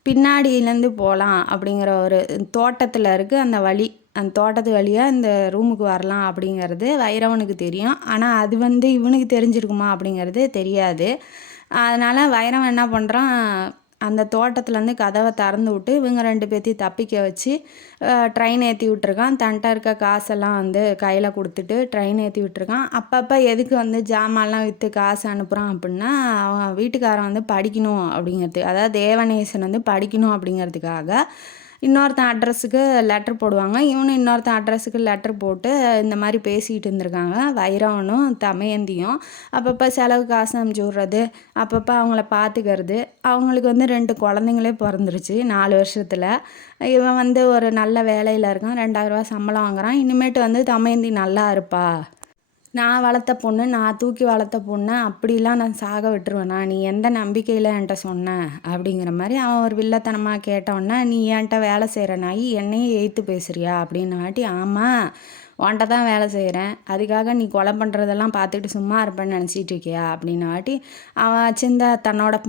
பின்னாடியிலேருந்து போகலாம் அப்படிங்கிற ஒரு தோட்டத்தில் இருக்குது அந்த வழி. அந்த தோட்டத்து வழியாக இந்த ரூமுக்கு வரலாம் அப்படிங்கிறது வைரவனுக்கு தெரியும். ஆனால் அது வந்து இவனுக்கு தெரிஞ்சிருக்குமா அப்படிங்கிறது தெரியாது. அதனால் வைரவன் என்ன பண்ணுறான், அந்த தோட்டத்துலேருந்து கதவை திறந்து விட்டு இவங்க 2 பேர்த்தையும் தப்பிக்க வச்சு ட்ரெயின் ஏற்றி விட்ருக்கான். தன்ட்ட இருக்க காசெல்லாம் வந்து கையில் கொடுத்துட்டு ட்ரெயின் ஏற்றி விட்ருக்கான். அப்பப்போ எதுக்கு வந்து ஜாமான்லாம் விற்று காசு அனுப்புகிறான் அப்படின்னா, அவன் வீட்டுக்காரன் வந்து படிக்கணும் அப்படிங்கிறது, அதாவது தேவநேசன் வந்து படிக்கணும் அப்படிங்கிறதுக்காக இன்னொருத்தன் அட்ரஸுக்கு லெட்ரு போடுவாங்க. இவனும் இன்னொருத்தன் அட்ரஸுக்கு லெட்ரு போட்டு இந்த மாதிரி பேசிகிட்டு இருந்திருக்காங்க வைரவனும் தமயந்தியும். அப்பப்போ செலவு காசு அனுப்பிச்சி விட்றது, அப்பப்போ அவங்கள பார்த்துக்கிறது. அவங்களுக்கு வந்து 2 குழந்தைங்களே பிறந்துருச்சு 4 வருஷத்தில். இவன் வந்து ஒரு நல்ல வேலையில் இருக்கான். 2000 ரூபா சம்பளம் வாங்குறான். இனிமேட்டு வந்து தமயந்தி நல்லா இருப்பா, நான் வளர்த்த பொண்ணு, நான் தூக்கி வளர்த்த பொண்ணு, அப்படிலாம் நான் சாக விட்டுருவேண்ணா, நீ எந்த நம்பிக்கையில் என்கிட்ட சொன்ன அப்படிங்கிற மாதிரி அவன் ஒரு வில்லத்தனமாக கேட்டோன்னே, நீ என்கிட்ட வேலை செய்கிற நாய் என்னையே எய்த்து பேசுகிறியா அப்படின்னாட்டி, ஆமாம் உன்கிட்ட தான் வேலை செய்கிறேன், அதுக்காக நீ கொலை பண்ணுறதெல்லாம் பார்த்துட்டு சும்மா இருப்பேன்னு நினச்சிட்டு இருக்கியா அப்படின்னாட்டி, அவன் வச்சிருந்த தன்னோட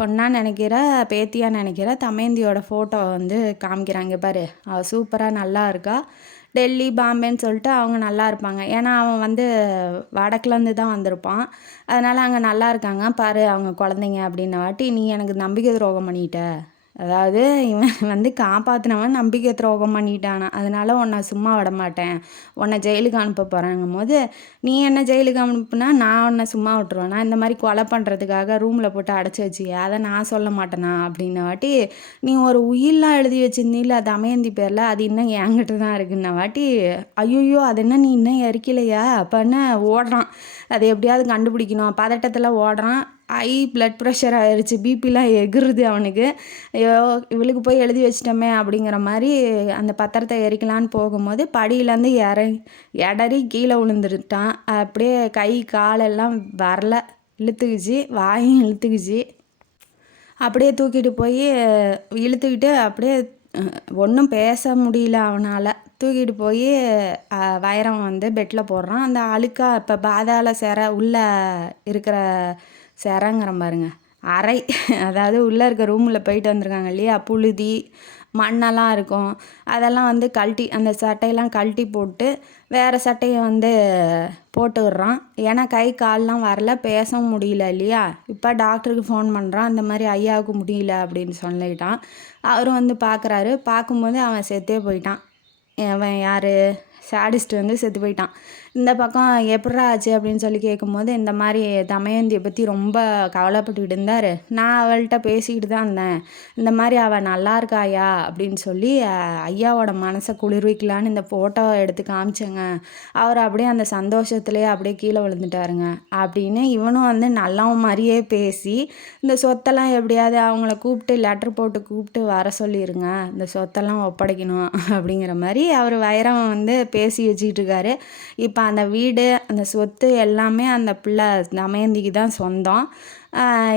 பொண்ணாக நினைக்கிற பேத்தியாக நினைக்கிற தமேந்தியோட ஃபோட்டோ வந்து காமிக்கிறாங்க. பாரு, அவள் சூப்பராக நல்லா இருக்கா, டெல்லி பாம்பேன்னு சொல்லிட்டு அவங்க நல்லா இருப்பாங்க. ஏன்னா அவன் வந்து வடக்குலேருந்து தான் வந்திருப்பான். அதனால் அங்கே நல்லா இருக்காங்க பாரு அவங்க குழந்தைங்க அப்படின்னாட்டி, நீ எனக்கு நம்பிக்கை துரோகம் பண்ணிட்ட, அதாவது இவன் வந்து காப்பாற்றினவன் நம்பிக்கை துரோகம் பண்ணிட்டானா, அதனால் உன்னை சும்மா விட மாட்டேன், உன்னை ஜெயிலுக்கு அனுப்ப போகிறேங்கும் போது, நீ என்ன ஜெயிலுக்கு அனுப்புனா நான் உன்னை சும்மா விட்டுருவேனா, இந்த மாதிரி கொலை பண்ணுறதுக்காக ரூமில் போட்டு அடைச்சி வச்சியா, அதை நான் சொல்ல மாட்டேனா அப்படின்ன வாட்டி, நீ ஒரு உயிரெலாம் எழுதி வச்சிருந்தீல தமயந்தி பேரில், அது இன்னும் என்கிட்ட தான் இருக்குன்ன வாட்டி, ஐயோ அது என்ன நீ இன்னும் இறக்கலையா அப்போன்னு ஓடுறான். அதை எப்படியாவது கண்டுபிடிக்கணும் பதட்டத்தில் ஓடுறான். பிளட் ப்ரெஷர் ஆயிடுச்சு, பிபிலாம் எகிருது அவனுக்கு. ஐயோ இவளுக்கு போய் எழுதி வச்சிட்டோமே அப்படிங்கிற மாதிரி அந்த பத்திரத்தை எரிக்கலான்னு போகும்போது படியிலேருந்து இடறி கீழே விழுந்துட்டான். அப்படியே கை காலெல்லாம் வரல, இழுத்துக்குச்சு, வாயும் இழுத்துக்குச்சு. அப்படியே தூக்கிட்டு போய் இழுத்துக்கிட்டு அப்படியே ஒன்றும் பேச முடியல அவனால். தூக்கிட்டு போய் வைரம் வந்து பெட்டில் போடுறான். அந்த அழுக்கா இப்போ பாதாள சிறை உள்ளே இருக்கிற சிறைங்கிற பாருங்க அறை, அதாவது உள்ளே இருக்க ரூமில் போயிட்டு வந்திருக்காங்க இல்லையா, புழுதி மண்ணெல்லாம் இருக்கும், அதெல்லாம் வந்து கழட்டி அந்த சட்டையெல்லாம் கழட்டி போட்டு வேறு சட்டையை வந்து போட்டு விட்றான். ஏன்னா கை கால்லாம் வரல, பேசவும் முடியல இல்லையா. இப்போ டாக்டருக்கு ஃபோன் பண்ணுறான், இந்த மாதிரி ஐயாவுக்கு முடியல அப்படின்னு சொல்லிட்டான். அவரும் வந்து பார்க்குறாரு. பார்க்கும்போது அவன் செத்தே போயிட்டான். அவன் யார், சாடிஸ்ட் வந்து செத்து போயிட்டான். இந்த பக்கம் எப்பட்றா ஆச்சு அப்படின்னு சொல்லி கேட்கும்போது, இந்த மாதிரி தமயந்தியை பற்றி ரொம்ப கவலைப்பட்டுக்கிட்டு இருந்தார், நான் அவள்கிட்ட பேசிக்கிட்டு தான் இருந்தேன், இந்த மாதிரி அவள் நல்லா இருக்காயா அப்படின்னு சொல்லி ஐயாவோட மனசை குளிர்விக்கலான்னு இந்த ஃபோட்டோவை எடுத்து காமிச்சேங்க, அவர் அப்படியே அந்த சந்தோஷத்துலேயே அப்படியே கீழே விழுந்துட்டாருங்க அப்படின்னு இவனும் வந்து நல்லவன் மாதிரியே பேசி, இந்த சொத்தெல்லாம் எப்படியாவது அவங்கள கூப்பிட்டு லெட்ரு போட்டு கூப்பிட்டு வர சொல்லிடுங்க, இந்த சொத்தெல்லாம் ஒப்படைக்கணும் அப்படிங்கிற மாதிரி அவர் வைரம் வந்து பேசி வச்சுக்கிட்டு இருக்காரு. இப்போ அந்த வீடு அந்த சொத்து எல்லாமே அந்த பிள்ளை தமயந்திக்கு தான் சொந்தம்.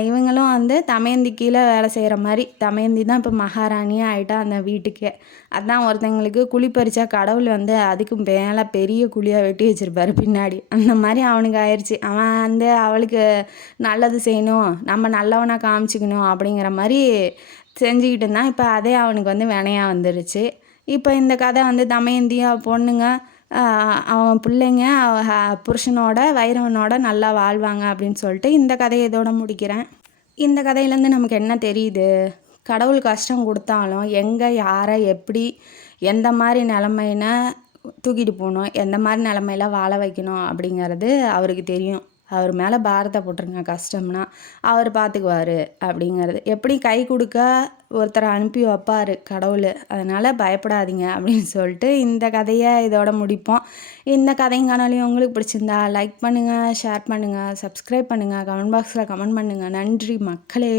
இவங்களும் வந்து தமயந்தி கீழே வேலை செய்கிற மாதிரி, தமயந்தி தான் இப்போ மகாராணியாக ஆகிட்டா அந்த வீட்டுக்கே. அதான் ஒருத்தங்களுக்கு குழி பறித்தா கடவுள் வந்து அதுக்கு மேலே பெரிய குழியாக வெட்டி வச்சுருப்பாரு பின்னாடி, அந்த மாதிரி அவனுக்கு ஆயிடுச்சு. அவன் வந்து அவளுக்கு நல்லது செய்யணும், நம்ம நல்லவனாக காமிச்சிக்கணும் அப்படிங்கிற மாதிரி செஞ்சுக்கிட்டு இருந்தான். இப்போ அதே அவனுக்கு வந்து வினையாக வந்துருச்சு. இப்போ இந்த கதை வந்து தமயந்தியா பொண்ணுங்க அவன் பிள்ளைங்க புருஷனோட வைரவனோட நல்லா வாழ்வாங்க அப்படின்னு சொல்லிட்டு இந்த கதையை இதோட முடிக்கிறேன். இந்த கதையிலேருந்து நமக்கு என்ன தெரியுது, கடவுள் கஷ்டம் கொடுத்தாலும் எங்கே யாரை எப்படி எந்த மாதிரி நிலமையின தூக்கிட்டு போகணும், எந்த மாதிரி நிலமையில வாழ வைக்கணும் அப்படிங்கிறது அவருக்கு தெரியும். அவர் மேலே பாரத்தை போட்டுருங்க, கஷ்டம்னா அவர் பார்த்துக்குவார் அப்படிங்கிறது. எப்படி கை கொடுக்க ஒருத்தரை அனுப்பி வைப்பார் கடவுள், அதனால் பயப்படாதீங்க அப்படின்னு சொல்லிட்டு இந்த கதையை இதோட முடிப்போம். இந்த கதைங்கானாலையும் உங்களுக்கு பிடிச்சிருந்தா லைக் பண்ணுங்கள், ஷேர் பண்ணுங்கள், சப்ஸ்கிரைப் பண்ணுங்கள், கமெண்ட் பாக்ஸில் கமெண்ட் பண்ணுங்கள். நன்றி மக்களே.